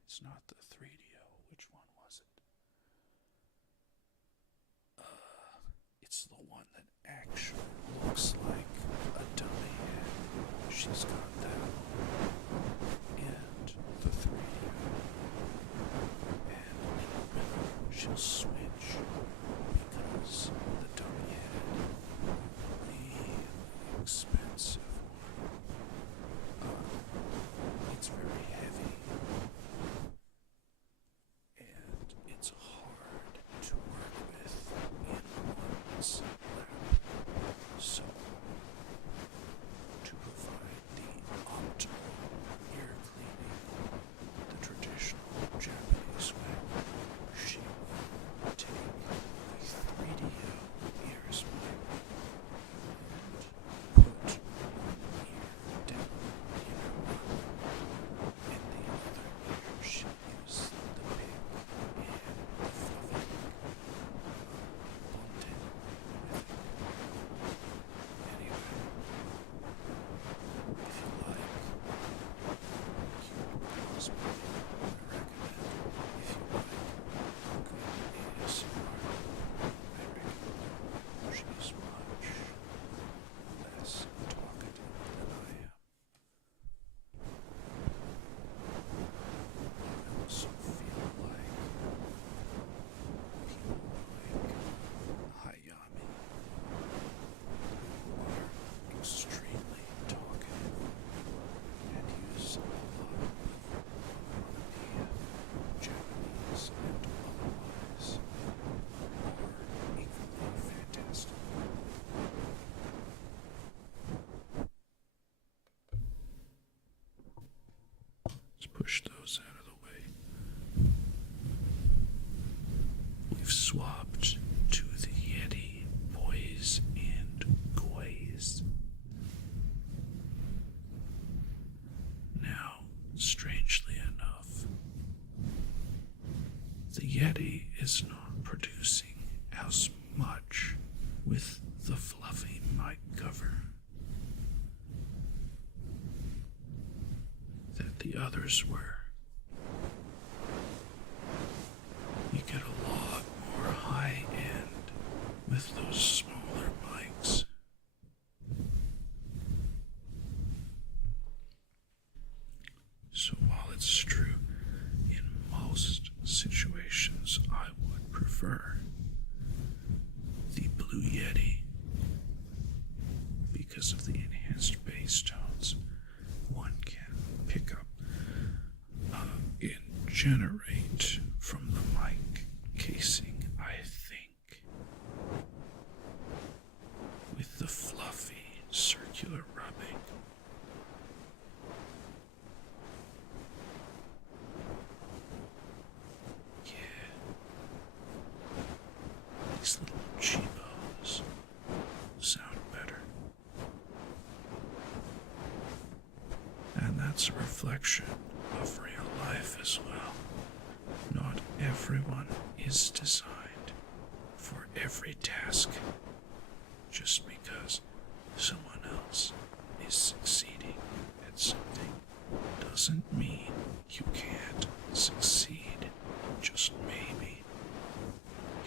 It's not the 3DO. Which one was it? It's the one that actually looks like a dummy head. She's got that one. And the 3DO. And a little bit she'll switch because the dummy head, really expensive one. It's very heavy. And it's hard to work with in one's lap. So, to provide the optimal ear cleaning, the traditional Japanese way, she will take the 3DO ears mic and put one ear down here, and the other ear she'll use the pink and the fluffy ponte, I think. Anyway, if you like cute cosplay, I recommend. If you like good ASMR, I recommend. She's much less talkative than I am. I also feel like people like Hayami, who are extremely talkative and use a lot of onomatopoeia, Japanese and otherwise, are equally fantastic. Let's push those out of the way. We've swapped to the Yeti boys and goys. Now, strangely enough, the Yeti is not producing as much with the fluffy mic cover that the others were. You get a lot more high end with those smaller mics. So while it's true in most situations I would prefer the Blue Yeti because of the enhanced bass tones one can pick up and generate from the mic casing, I think. With the fluffy circular rubbing. Yeah. These little cheapos sound better. And that's a reflection of real life as well. Not everyone is designed for every task just because someone else is succeeding at something doesn't mean you can't succeed. Just maybe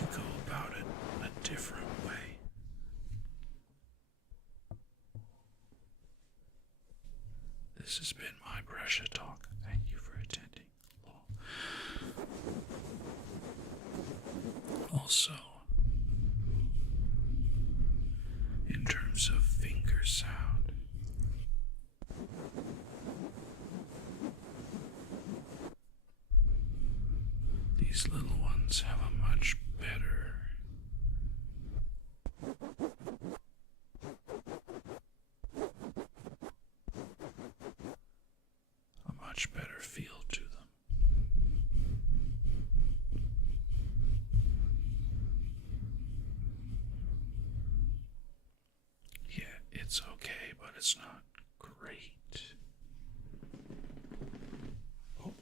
you go about it a different way. This has been my Pressure Talk. Thank you for attending. Also, in terms of finger sound, these little ones have a much better feel to them. Yeah, it's okay, but it's not great. Oh.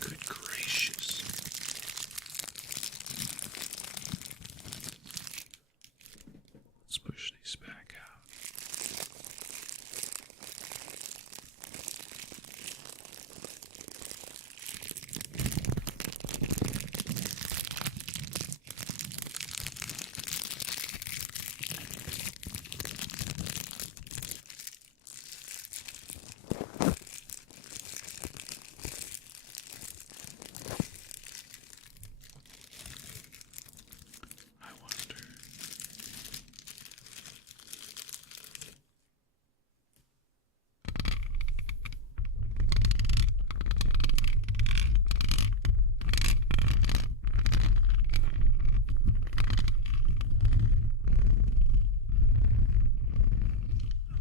Good gracious. Let's push these back out.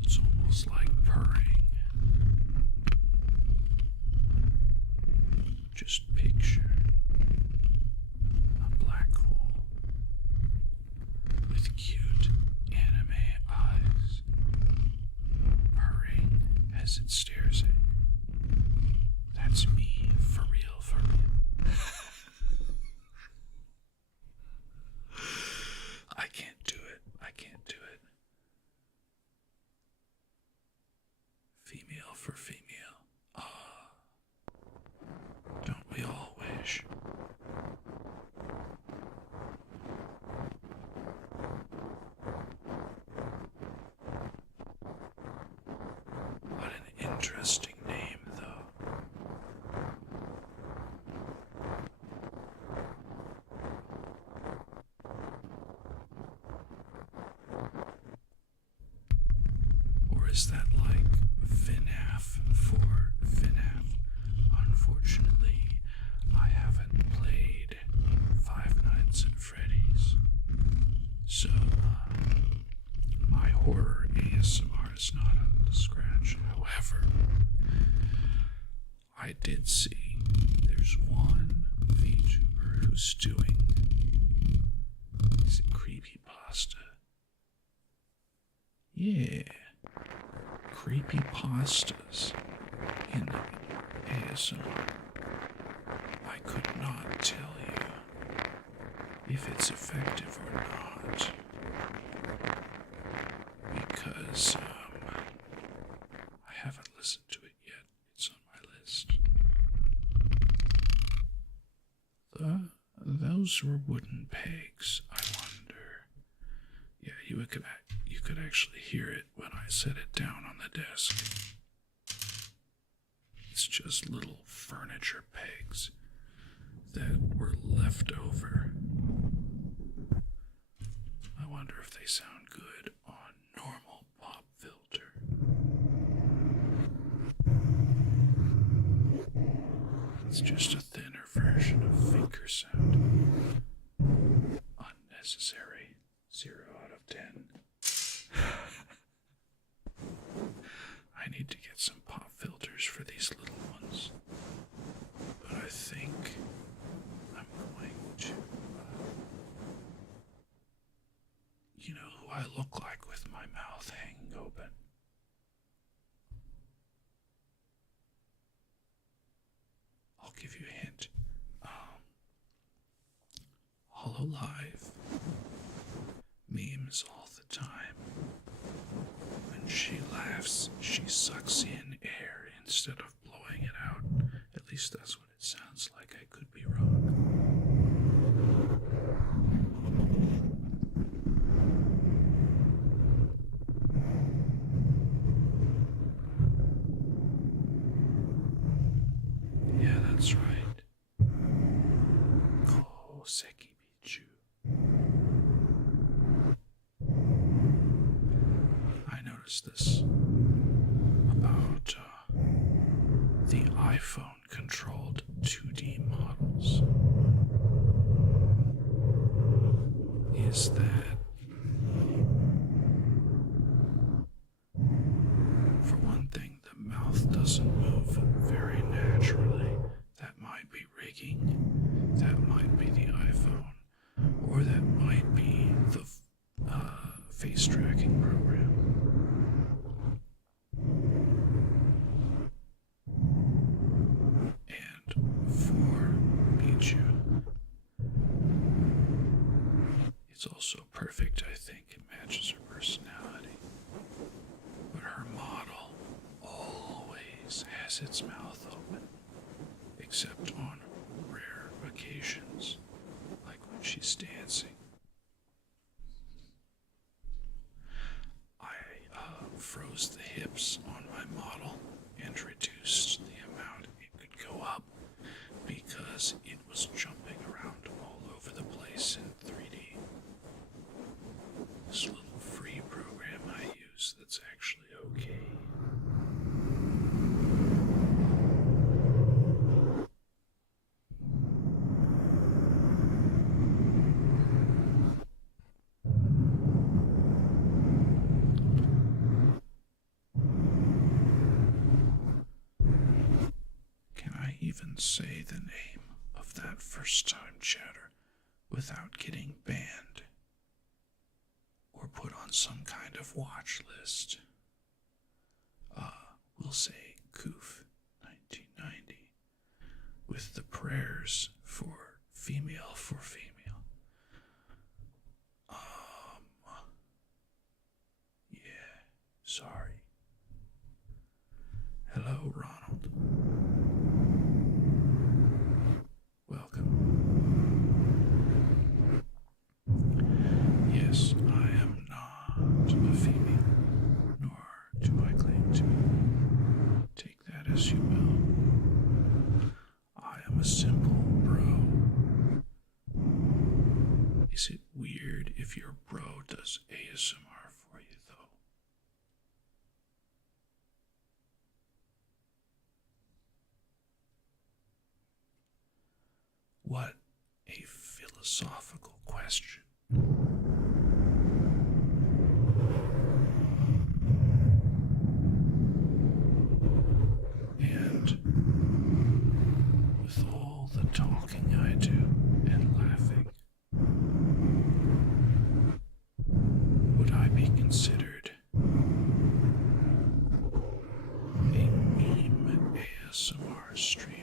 It's almost like purring. Just picture a black hole with cute anime eyes purring as it stares at you. That's me, for real, for real. I can't do it. I can't do it. Female for female. Don't we all wish? What an interesting name, though. Or is that like FNAF for FNAF? Unfortunately, I haven't played Five Nights at Freddy's, so my horror ASMR is not up to scratch. However, I did see there's one VTuber who's doing, is it creepypasta? Yeah, creepypastas in ASMR. I could not tell you if it's effective or not because I haven't listened to it yet. It's on my list. Those were wooden pegs. I wonder. Yeah, you could actually hear it when I set it down on the desk. It's just little furniture pegs that were left over. I wonder if they sound good on normal pop filter. It's just a thinner version of finger sound. Unnecessary. 0 out of 10. I need to get some pop filters for these little ones. But I think I'm going to, you know who I look like with my mouth hanging open? I'll give you a hint. alive. Memes all the time. When she laughs, she sucks in air instead of blowing it out. At least that's what it sounds like. I could be wrong. Yeah, that's right. Koseki Bichu. I noticed this about the iPhone controlled 2D models. Is that, for one thing, the mouth doesn't move very naturally. That might be rigging, that might be the iPhone, or that might be the face tracking program. And for Pichu, it's also perfect, I think. It matches her personality. But her model always has its mouth open, except on rare occasions, like when she's dancing. I froze the hips on my model and reduced the amount it could go up because it was jumping around all over the place in 3D. This little free program I use that's actually okay. Can I even say the name of that first time chatter without getting banned or put on some kind of watch list? We'll say Koof 1990 with the prayers for female. Yeah, sorry. Hello, Ronald. Welcome. Yes, I am not a female, nor do I claim to. Take that as you will. I am a simple bro. Is it weird if your bro does ASMR for you, though? What a philosophical question. And with all the talking I do and laughing, would I be considered a meme ASMR streamer?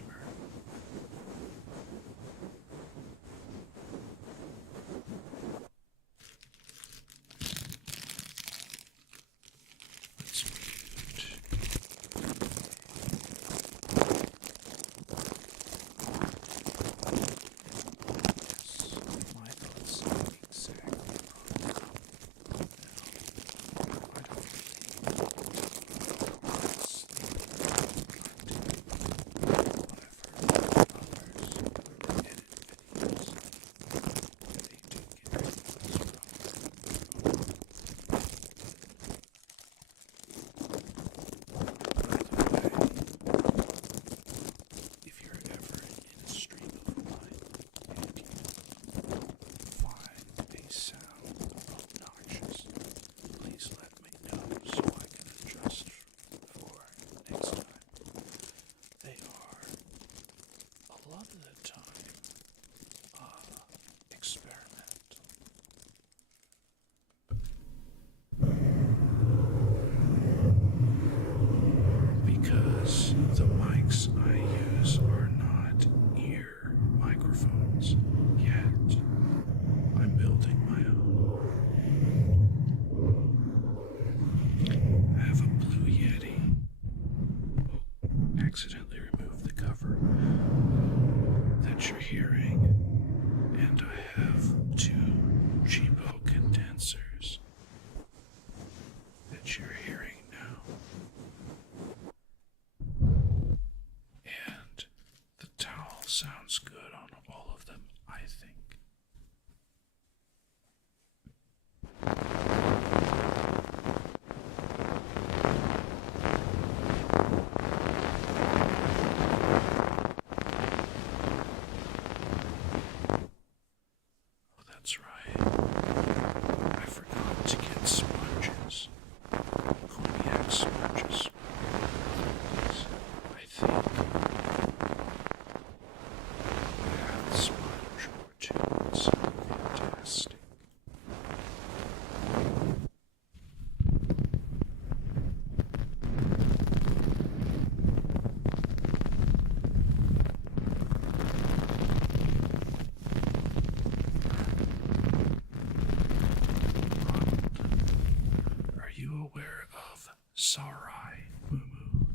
Sarai Mumu.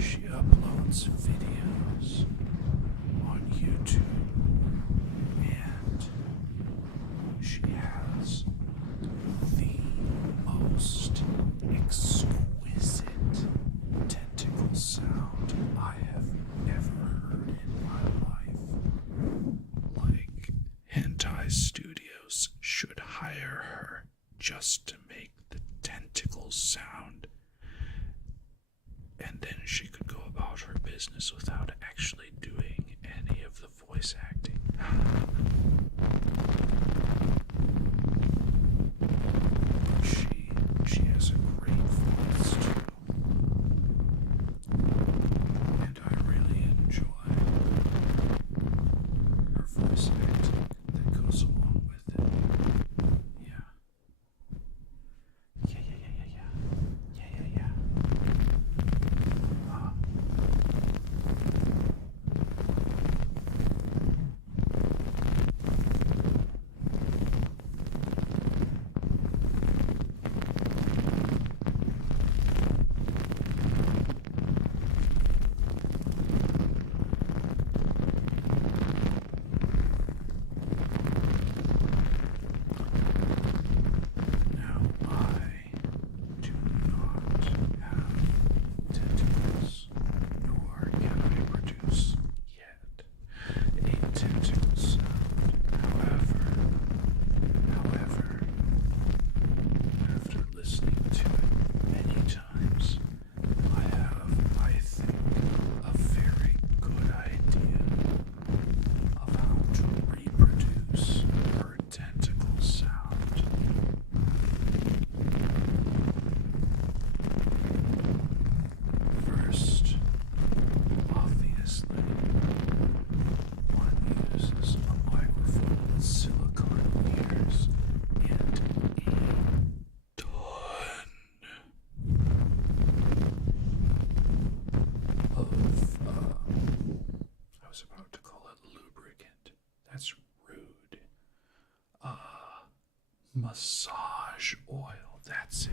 She uploads videos on YouTube and she has the most exquisite tentacle sound I have ever heard in my life. Like, hentai studios should hire her just to make the tentacle sound, and then she could go about her business without actually doing any of the voice acting. She has a great voice too, and I really enjoy her voice acting that goes along with it. Yeah. Yeah. Now, I do not have tentacles, nor can I produce yet a tentacle sound. However, after listening to it many times, I have, I think, a very good idea of how to reproduce her tentacle sound. First, obviously, one uses a microphone with silicone ears and a ton of, I was about to call it lubricant. That's rude. Massage oil. That's it.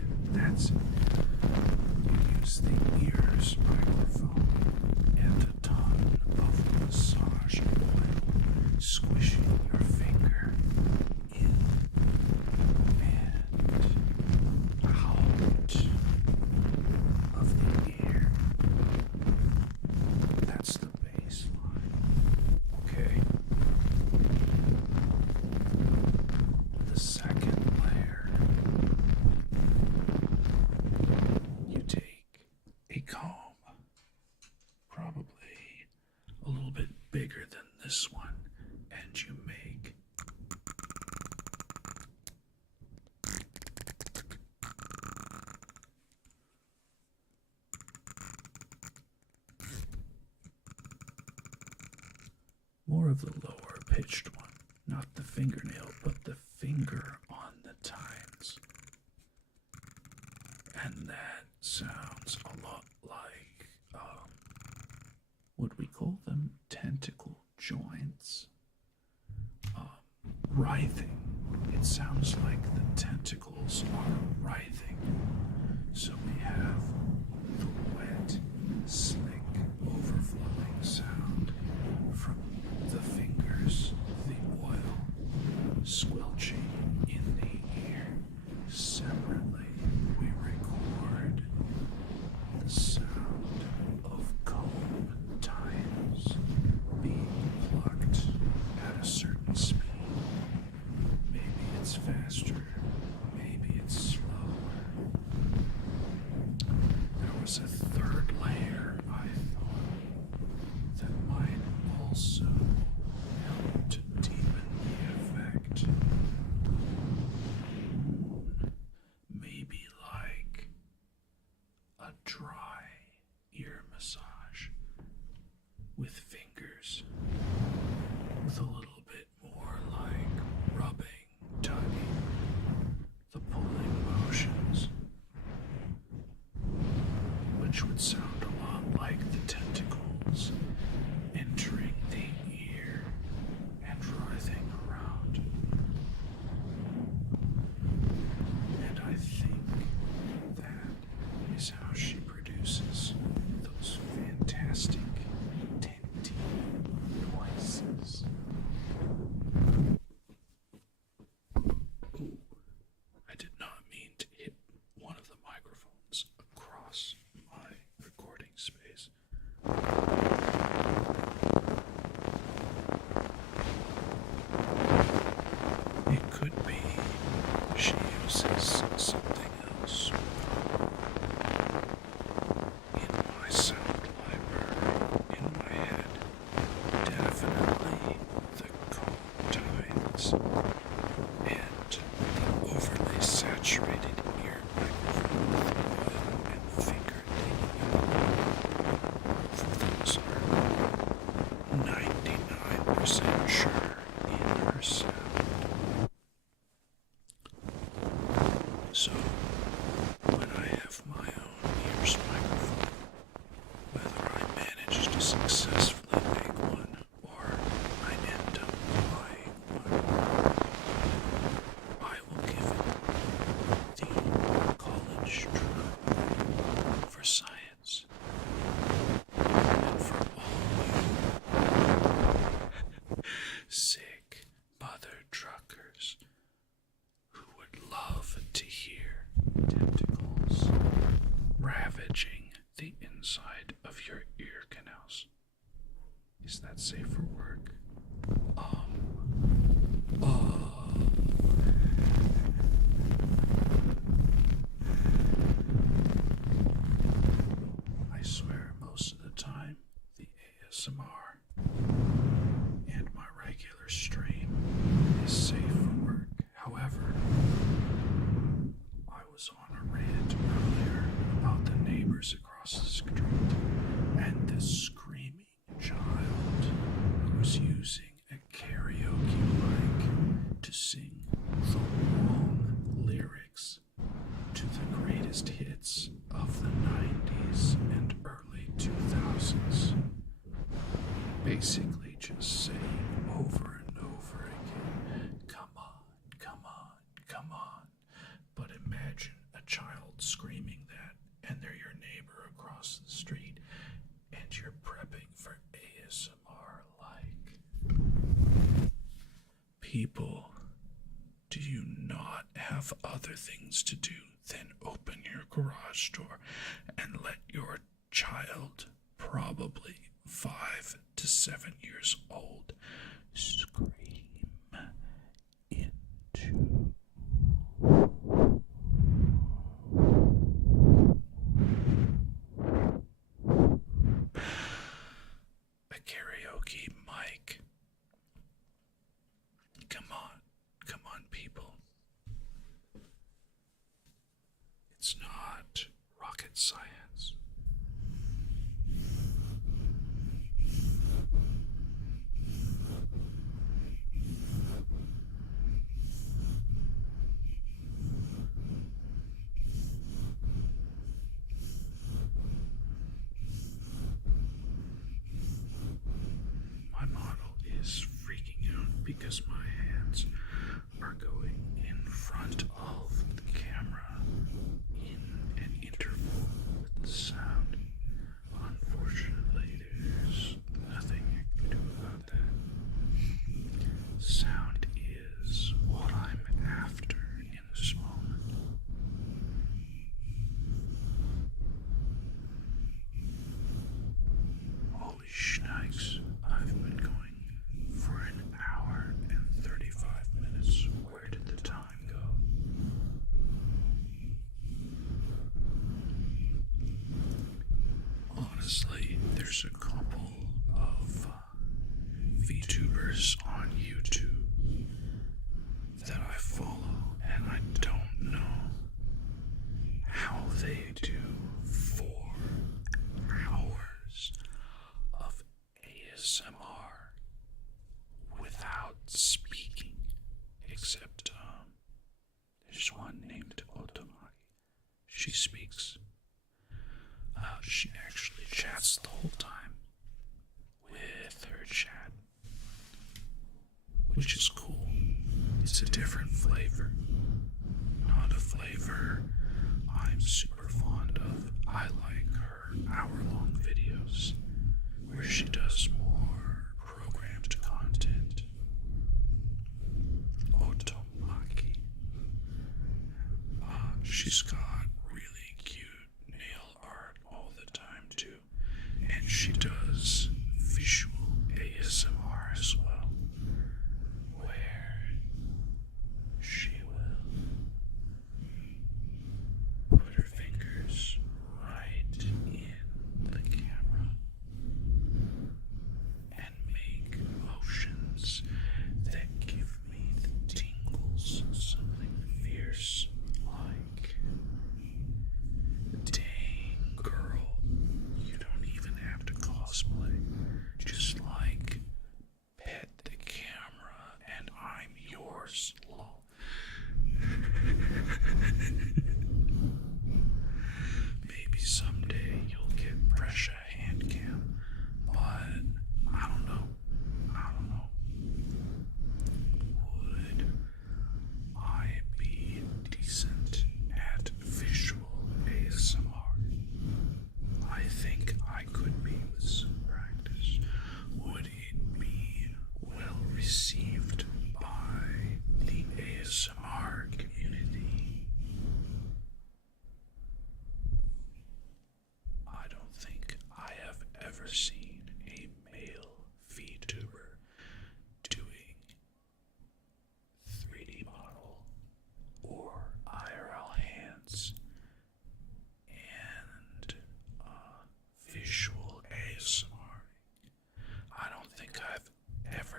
You use the ears microphone and a ton of massage oil, squishing your finger in and out of the ear. That's the baseline. Okay. The second layer, you take a comb, probably a little bit bigger than this one, and you make more of the lower pitched one, not the fingernail, but the finger on the tines. And that sounds a lot like, would we call them tentacle joints? Writhing. It sounds like the tentacles are writhing. So we have the wet, slick, overflowing sound from the fingers, the oil squelching in the ear. Separately, we record the sound of comb tines being plucked at a certain speed. Maybe it's faster, maybe it's slower. There was a third layer, I thought, that might also help to deepen the effect. Maybe like a dry ear massage with fingers, with a little bit more like rubbing, tugging, the pulling motions, which would sound a lot like the tentacles entering the and the overly saturated ear microphone with oil and finger taking it. For those are 99% sure in her sound. So, when I have my own ears microphone, whether I manage to successfully make one or I end up buying one, I will give it the college try for science. And for all you sick mother truckers who would love to hear tentacles ravaging the inside of your ear canals. Is that safe for work? I swear most of the time the ASMR and my regular stream is safe for work. However, I was on a rant earlier about the neighbors across the street and this screaming child who was using a karaoke mic to sing the wrong lyrics to the greatest hits of the 90s and early 2000s. Basically just saying over and over again, come on, come on, come on. But imagine a child screaming that and they're your neighbor across the street and you're prepping for ASMR like. People, do you not have other things to do than open your garage door and let your child, probably 5 to 7 years old, scream into a karaoke mic? Come on, people. It's not rocket science. My model is freaking out because my hands are going in front of the camera in an interval with the sound. Unfortunately, there's nothing I can do about that. Sound is what I'm after in this moment. Holy shnikes, I've been going for an hour and 35 minutes. Where did the time go? Honestly, there's a couple of VTubers on YouTube that I follow, and I don't know how they do 4 hours of ASMR without speaking, except there's one named Otomaki. She speaks. She actually chats the whole time with her chat, which is cool. It's a different flavor, not a flavor I'm super fond of. I like her hour-long videos where she does more programmed content. Otomaki. She's got really cute nail art all the time too, and she does visual ASMR as well, where she will put her fingers right in the camera and make motions that give me the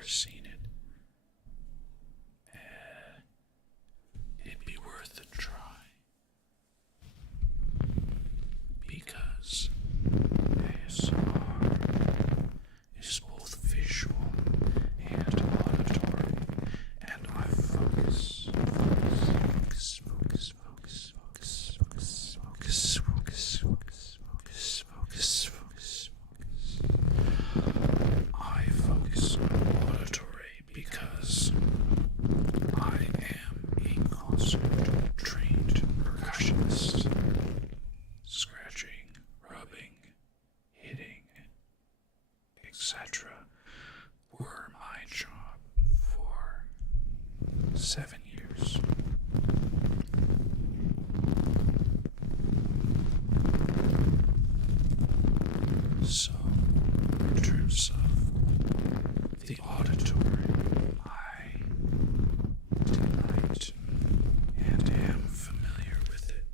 seen it. It'd be worth a try. Because ASMR is both visual and auditory, and I focus. I focus on auditory because I am a concert trained percussionist. Scratching, rubbing, hitting, etc. were my job for 7 years. So, in terms of the auditory, I delight and am familiar with it.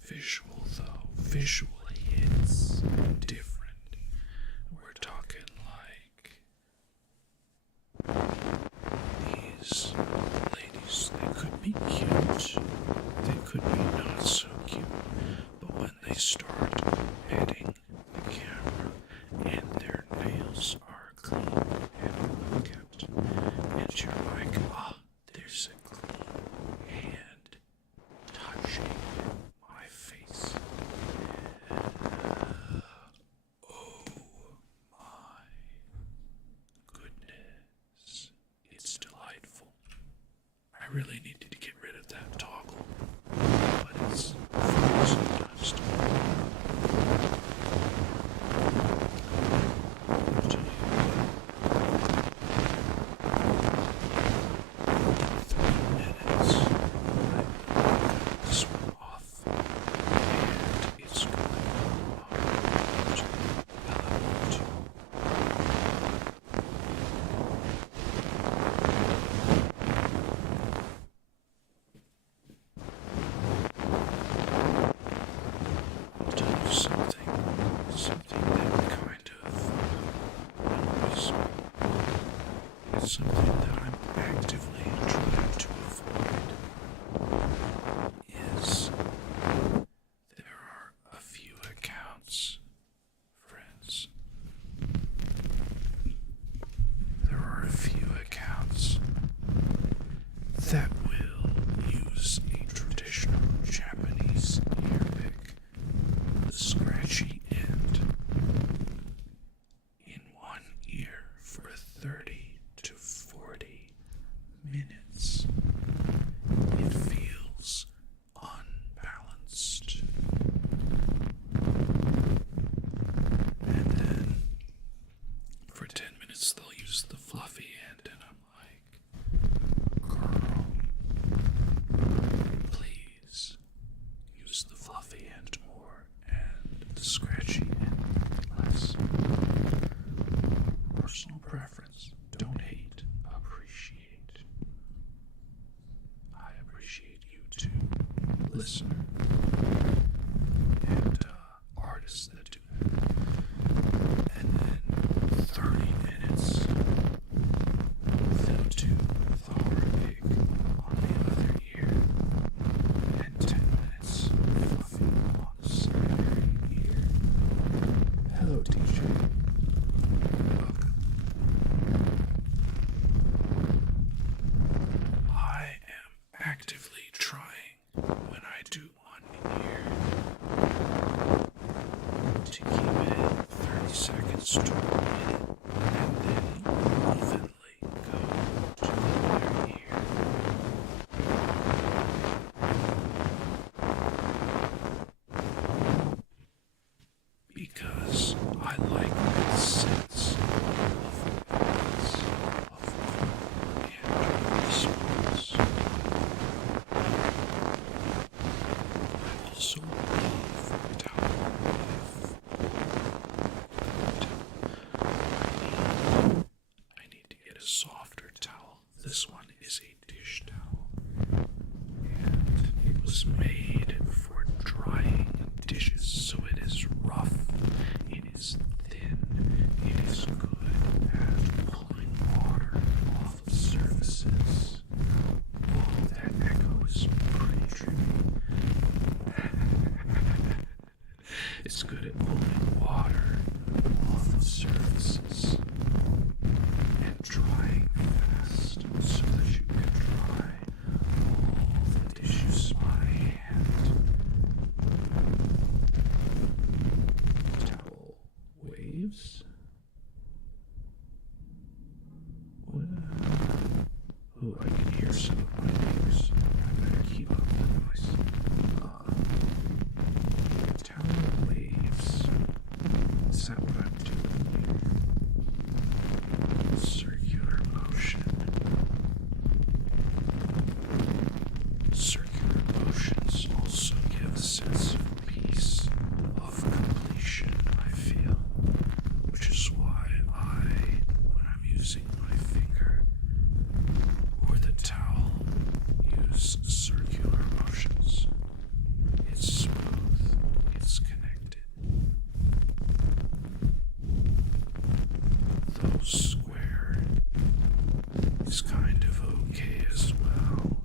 Visual, though, visually it's different. We're talking like these ladies, they could be cute, they could be not so cute, but when they start petting the camera and their nails are clean and well kept, and you're like, there's a clean hand touching my face. Oh my goodness, it's delightful. I really needed to get rid of that toggle, but it's fun sometimes to I'll tell you what, 3 minutes, I got this one off, and it's going on to element 2. I'll tell you something that kind of annoys me. It's something that I'm actively trying to avoid. Is there are a few accounts, friends. There are a few accounts that will use a traditional Japanese ear pick, the scratchy end, in one ear for 30 to 40 minutes. It feels unbalanced. And then for 10 minutes they'll use the fluffy end, and I'm like, girl, please use the fluffy end more and the scratchy end less. Personal preference. Don't hate, appreciate. I appreciate you too, listener, and artists that do that. And then 30 minutes to the hard pig on the other ear, and 10 minutes fluffy on the secondary ear. Hello, DJ. Welcome. I am actively trying, when I do one ear, to keep it at 30 seconds to a minute, and then evenly go to the other ear. Because I like that sense of balance, of and response. I also love It's good at pulling water off of surfaces and drying fast so that you can dry all the dishes by hand. Towel waves. Oh, I can hear some of my neighbors. I better keep up the noise. Towel waves. Is that what I'm doing here? Circular motion. Circular motions also give a sense of peace, of completion, I feel, which is why when I'm using my finger or the towel, use circular motions. It's smooth, it's connected. Though square is kind of okay as well.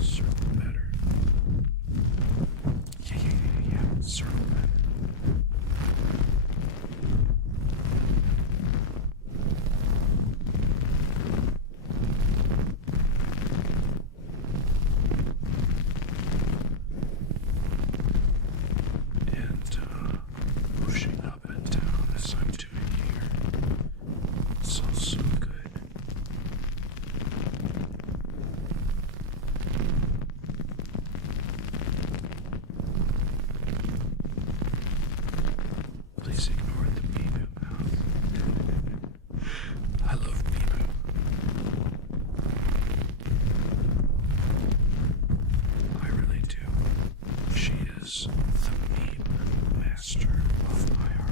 Circle better. Yeah. Circle better. And pushing up and down as I'm doing here. It's also good. Please ignore the Bibu mouth. I love Bibu. I really do. She is the meme master of my heart.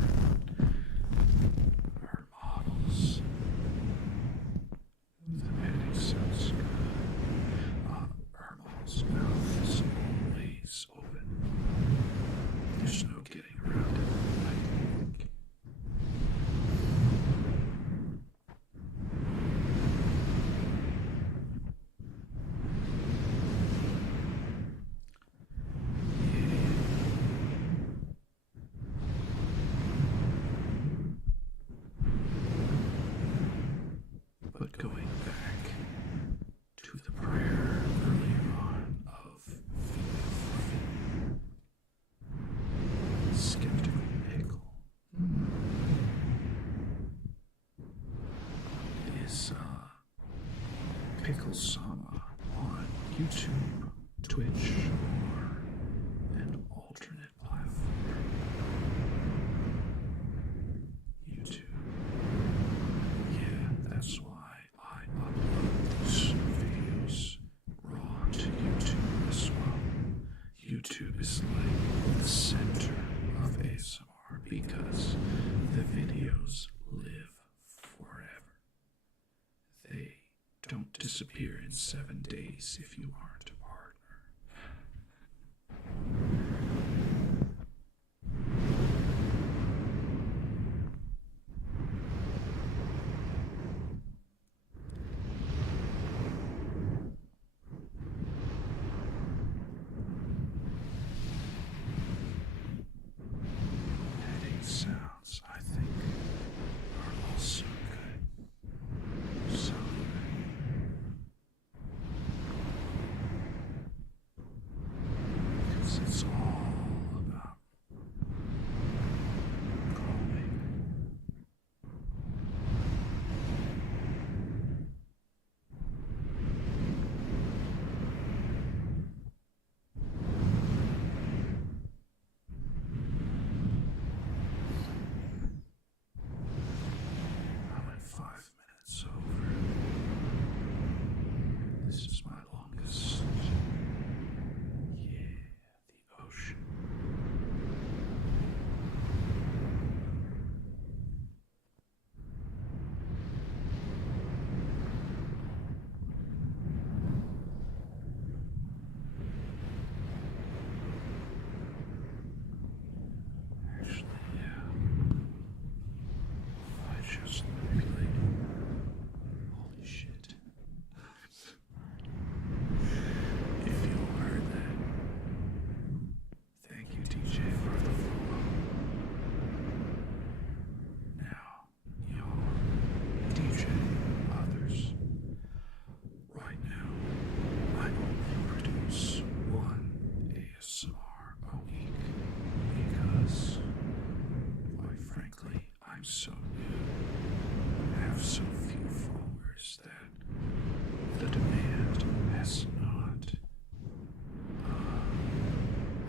Her models. The editing sounds good. Her model's mouth is always open. There's no getting around it, I think. But going back to the prayer earlier on of Skeptical Pickle is Pickle Sama on YouTube, Twitch, or an alternate platform. YouTube. Yeah, that's why I upload these videos raw to YouTube as well. YouTube is like the center of ASMR because the videos live forever. They don't disappear in 7 days if you aren't a partner. Adding sounds, I think, are also good. So I'm so new, I have so few followers that the demand has not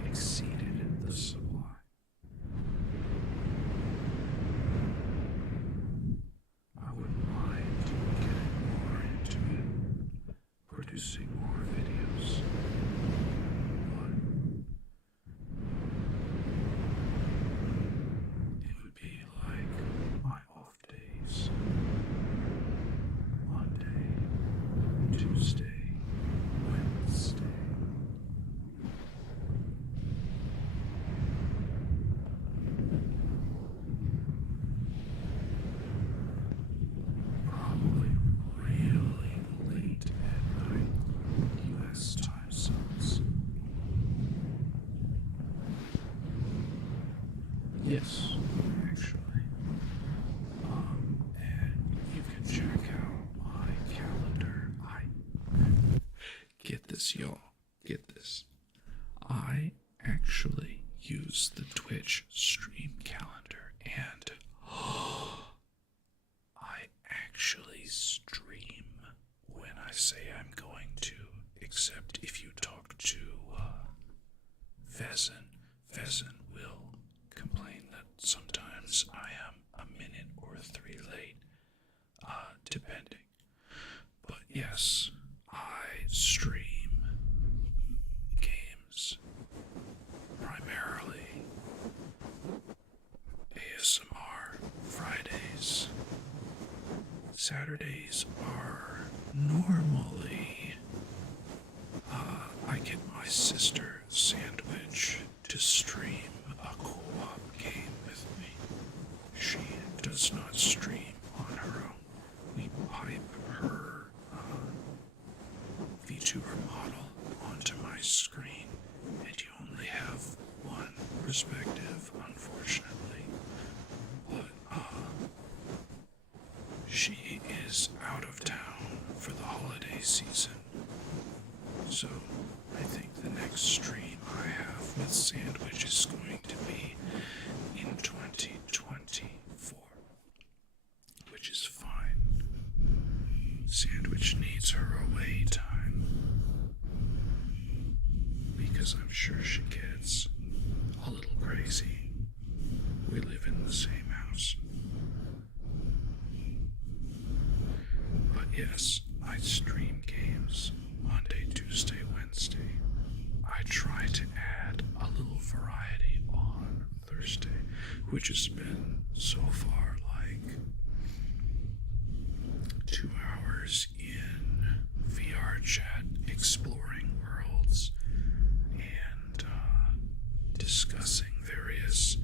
exceeded the supply. I wouldn't mind getting more into it, producing more videos, but it would be like my off days. Monday, Tuesday, Wednesday. Probably really late at night, US time zones. Yes, actually. And you can check out my calendar. Get this, y'all. Get this. I actually use the Twitch stream calendar, and I actually stream when I say I'm going to, except if you talk to Pheasant. Pheasant will complain that sometimes I am a minute or three late, depending. But yes, I stream games, primarily ASMR Fridays. Saturdays are normally, I get my sister Sandwich to stream a co-op game with me. She does not stream on her own. We pipe her VTuber model onto my screen, and you only have one perspective, unfortunately. But she is out of town for the holiday season, so I think the next stream I have with Sandwich is going to be in 2024, which is fine. Sandwich needs her away time, because I'm sure she gets a little crazy. We live in the same house. But yes, I stream games Monday, Tuesday, Wednesday. I try to add a little variety on Thursday, which has been so far like 2 hours in VR chat exploring worlds and discussing various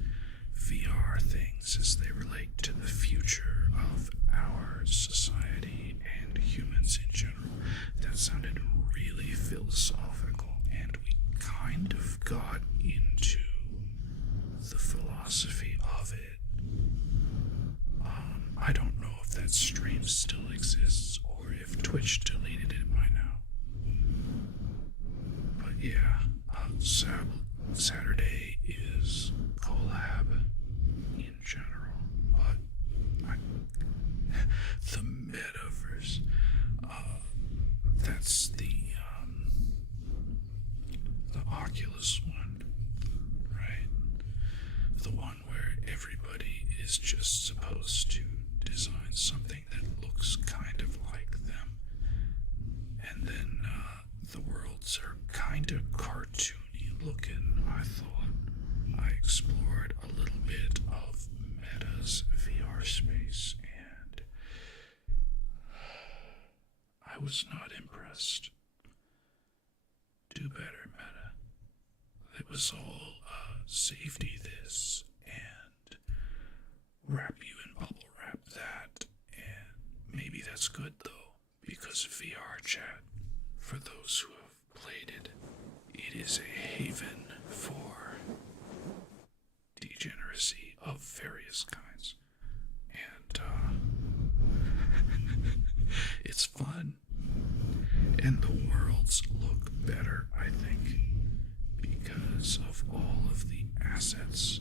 VR things as they relate to the future of our society and humans in general. That sounded really philosophical, and we kind of got into the philosophy of it. I don't know if that stream still exists or if Twitch deleted it by now. But yeah, Saturday is collab in general, but the metaverse, that's the Oculus one, right? The one where everybody is just supposed to design something that looks kind of like them, and then the worlds are kind of cartoony looking. I thought I explored a little bit of Meta's VR space, and I was not impressed. Do better, Meta. It was all safety this and wrap you in bubble wrap that, and maybe that's good though, because VR chat, for those who have played it, it is a haven for degeneracy of various kinds, and it's fun, and the worlds look better, I think, because of all of the assets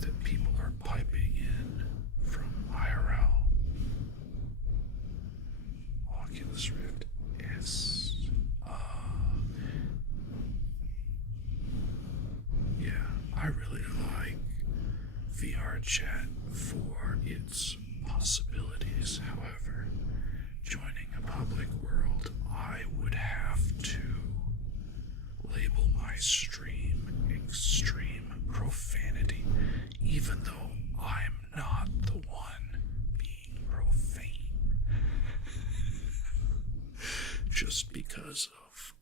that people are piping in chat for its possibilities. However, joining a public world, I would have to label my stream extreme profanity, even though I'm not the one being profane. Just because of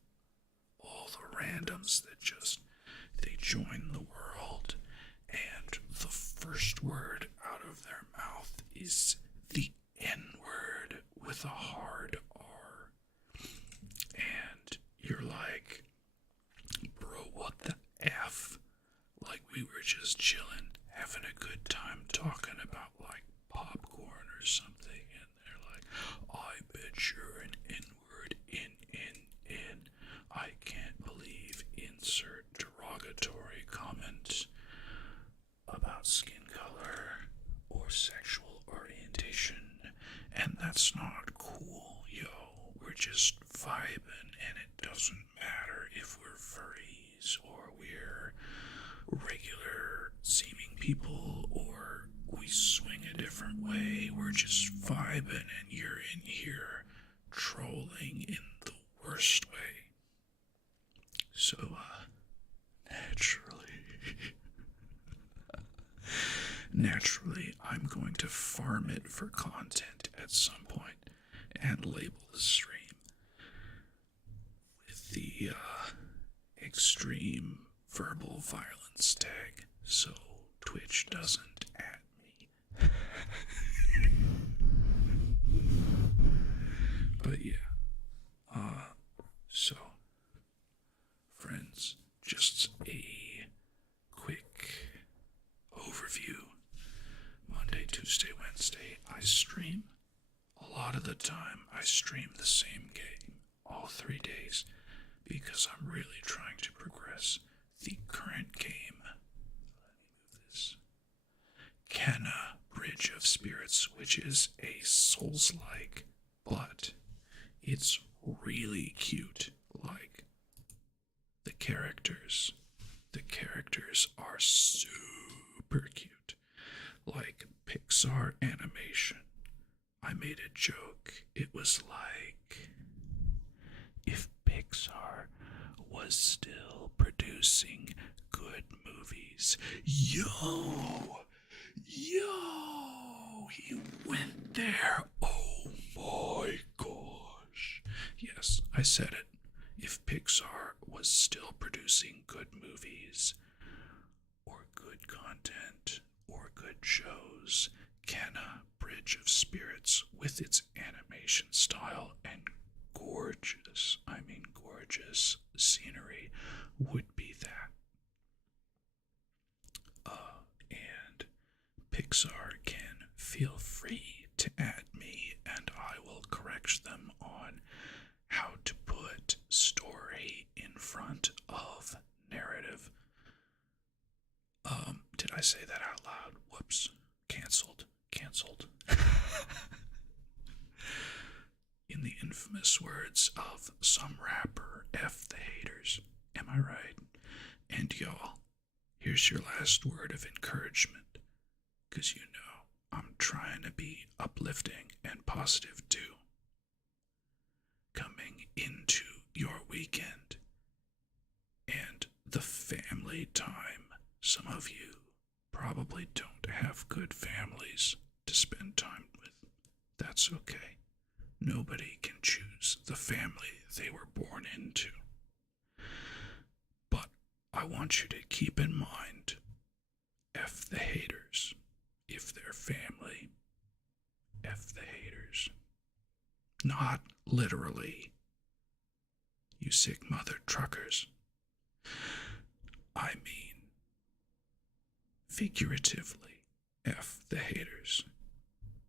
all the randoms that just they join the world and the first word out of their mouth is the N word with a hard R. And you're like, bro, what the F? Like we were just chilling, having a good time talking about like popcorn or something, and they're like, I bet you're an N-word, N. I can't believe insert derogatory comment about skin color or sexual orientation, and that's not cool, yo. We're just vibing, and it doesn't matter if we're furries or we're regular seeming people or we swing a different way. We're just vibing, and you're in here trolling in the worst way. So, naturally, I'm going to farm it for content at some point and label the stream with the extreme verbal violence tag so Twitch doesn't at me. But yeah, so friends, just a quick overview. Monday, Tuesday, Wednesday, I stream. A lot of the time, I stream the same game all 3 days because I'm really trying to progress the current game. Let me move this. Kenna Bridge of Spirits, which is a Souls-like, but it's really cute. Like, the characters are super cute. Like Pixar animation. I made a joke. It was like if Pixar was still producing good movies. Yo, he went there. Oh my gosh. Yes, I said it. If Pixar was still producing good movies, or good content, or good shows, Kenna Bridge of Spirits, with its animation style and gorgeous, gorgeous scenery, would be that. And Pixar can feel free to add me, and I will correct them on how to put story in front of narrative. Did I say that out loud? Whoops. Cancelled. In the infamous words of some rapper, F the haters. Am I right? And y'all, here's your last word of encouragement. 'Cause you know, I'm trying to be uplifting and positive too. Coming into your weekend and the family time. Some of you probably don't have good families to spend time with. That's okay. Nobody can choose the family they were born into. But I want you to keep in mind, F the haters. If they're family, F the haters. Not literally, you sick mother truckers. I mean, figuratively, F the haters.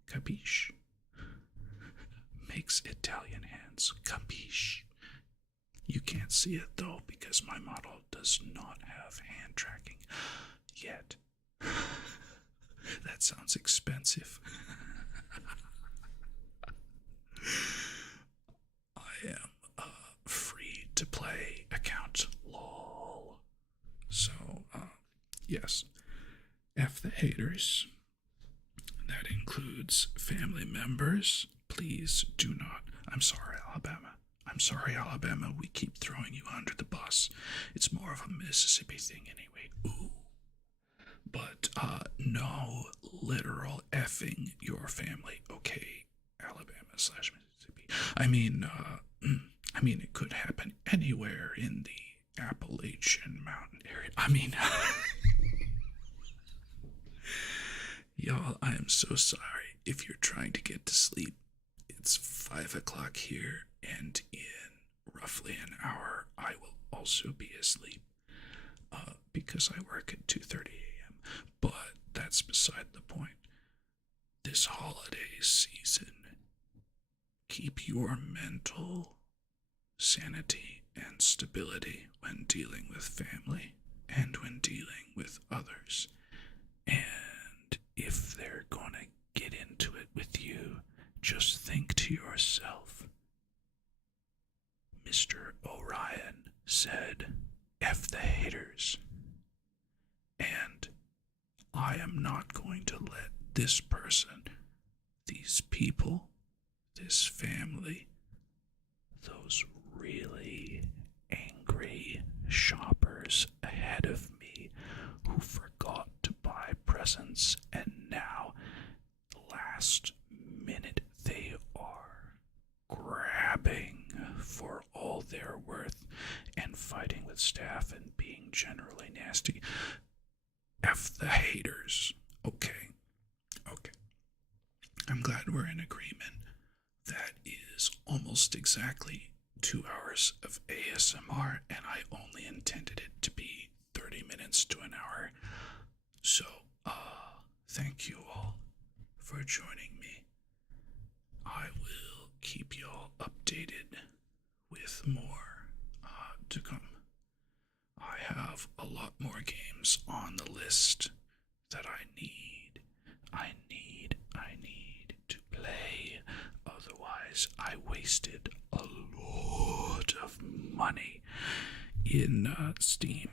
Capiche? Makes Italian hands. Capiche? You can't see it though because my model does not have hand tracking yet. That sounds expensive. I am free to play account lol. So, yes. F the haters. that includes family members. Please do not. I'm sorry, Alabama. I'm sorry, Alabama. We keep throwing you under the bus. It's more of a Mississippi thing anyway. Ooh. But, no literal effing your family. Okay, Alabama slash Mississippi. I mean, it could happen anywhere in the Appalachian Mountain area. Y'all, I am so sorry if you're trying to get to sleep. It's 5 o'clock here, and in roughly an hour, I will also be asleep because I work at 2:30 a.m. But that's beside the point. This holiday season, keep your mental sanity and stability when dealing with family and when dealing with others. And if they're gonna get into it with you, just think to yourself, Mr. Orion said, F the haters. And I am not going to let this person, these people, this family, those really angry shoppers ahead of me who forgot to buy presents and now, last minute, they are grabbing for all they're worth and fighting with staff and being generally nasty. F the haters. Okay. I'm glad we're in agreement. That is almost exactly 2 hours of ASMR, and I only intended it to be 30 minutes to an hour. So, thank you all for joining me. I will keep y'all updated with more to come. I have a lot more games on the list that I need to play. Otherwise, I wasted a lot of money in Steam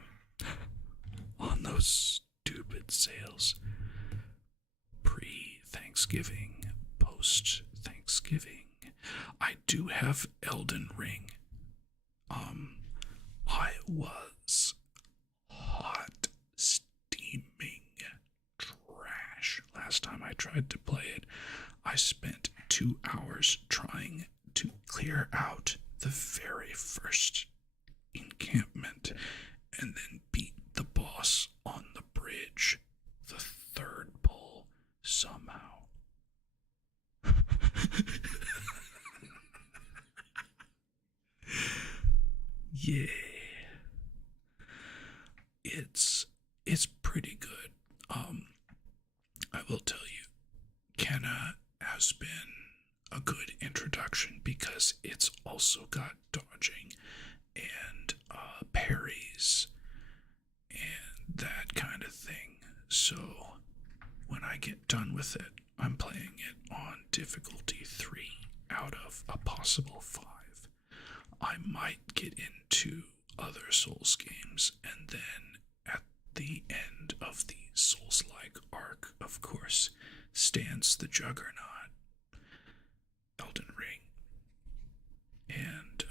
on those stupid sales. Pre-Thanksgiving, post-Thanksgiving. I do have Elden Ring. I was hot steaming trash last time I tried to play it. I spent 2 hours trying to clear out the very first encampment and then beat the boss on the bridge, the third pull, somehow. Yeah. It's pretty good. I will tell you, Kenna has been a good introduction because it's also got dodging and parries and that kind of thing. So when I get done with it, I'm playing it on difficulty 3 out of a possible 5. I might get into other Souls games, and then at the end of the Souls-like arc, of course, stands the juggernaut, Elden Ring, and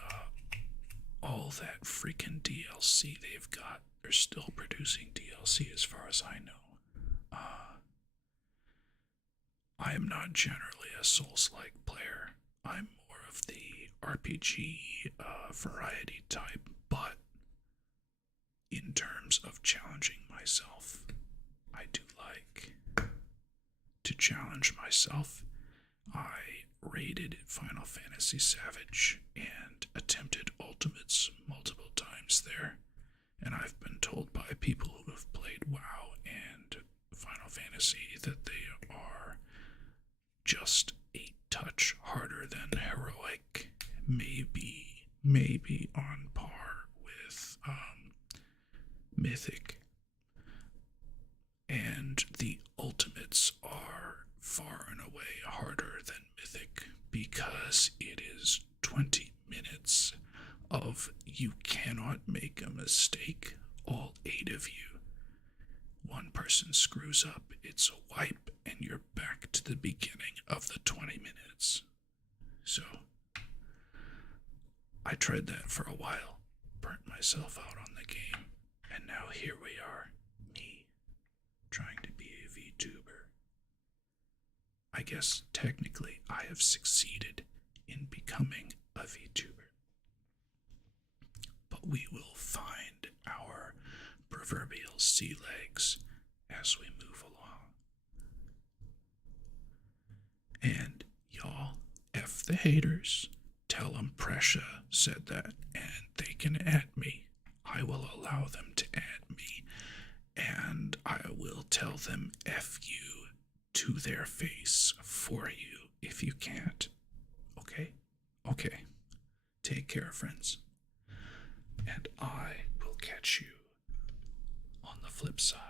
all that freaking DLC they've got. They're still producing DLC as far as I know. I am not generally a Souls-like player. I'm more of the RPG variety type, but in terms of challenging myself, I do like to challenge myself. I raided Final Fantasy Savage and attempted Ultimates multiple times there, and I've been told by people who have played WoW and Final Fantasy that they are just a touch harder than heroic, maybe on par with Mythic. And the Ultimates are far and away harder than Mythic because it is 20 minutes of you cannot make a mistake, all 8 of you. One person screws up, it's a wipe, and you're back to the the beginning of the 20 minutes. So I tried that for a while, burnt myself out on the game, and now here we are, me, trying to be a VTuber. I guess technically I have succeeded in becoming a VTuber. But we will find our proverbial sea legs as we move along. And y'all, F the haters. Tell them Prescia said that, and they can add me. I will allow them to add me, and I will tell them F you to their face for you if you can't. Okay? Okay. Take care, friends. And I will catch you on the flip side.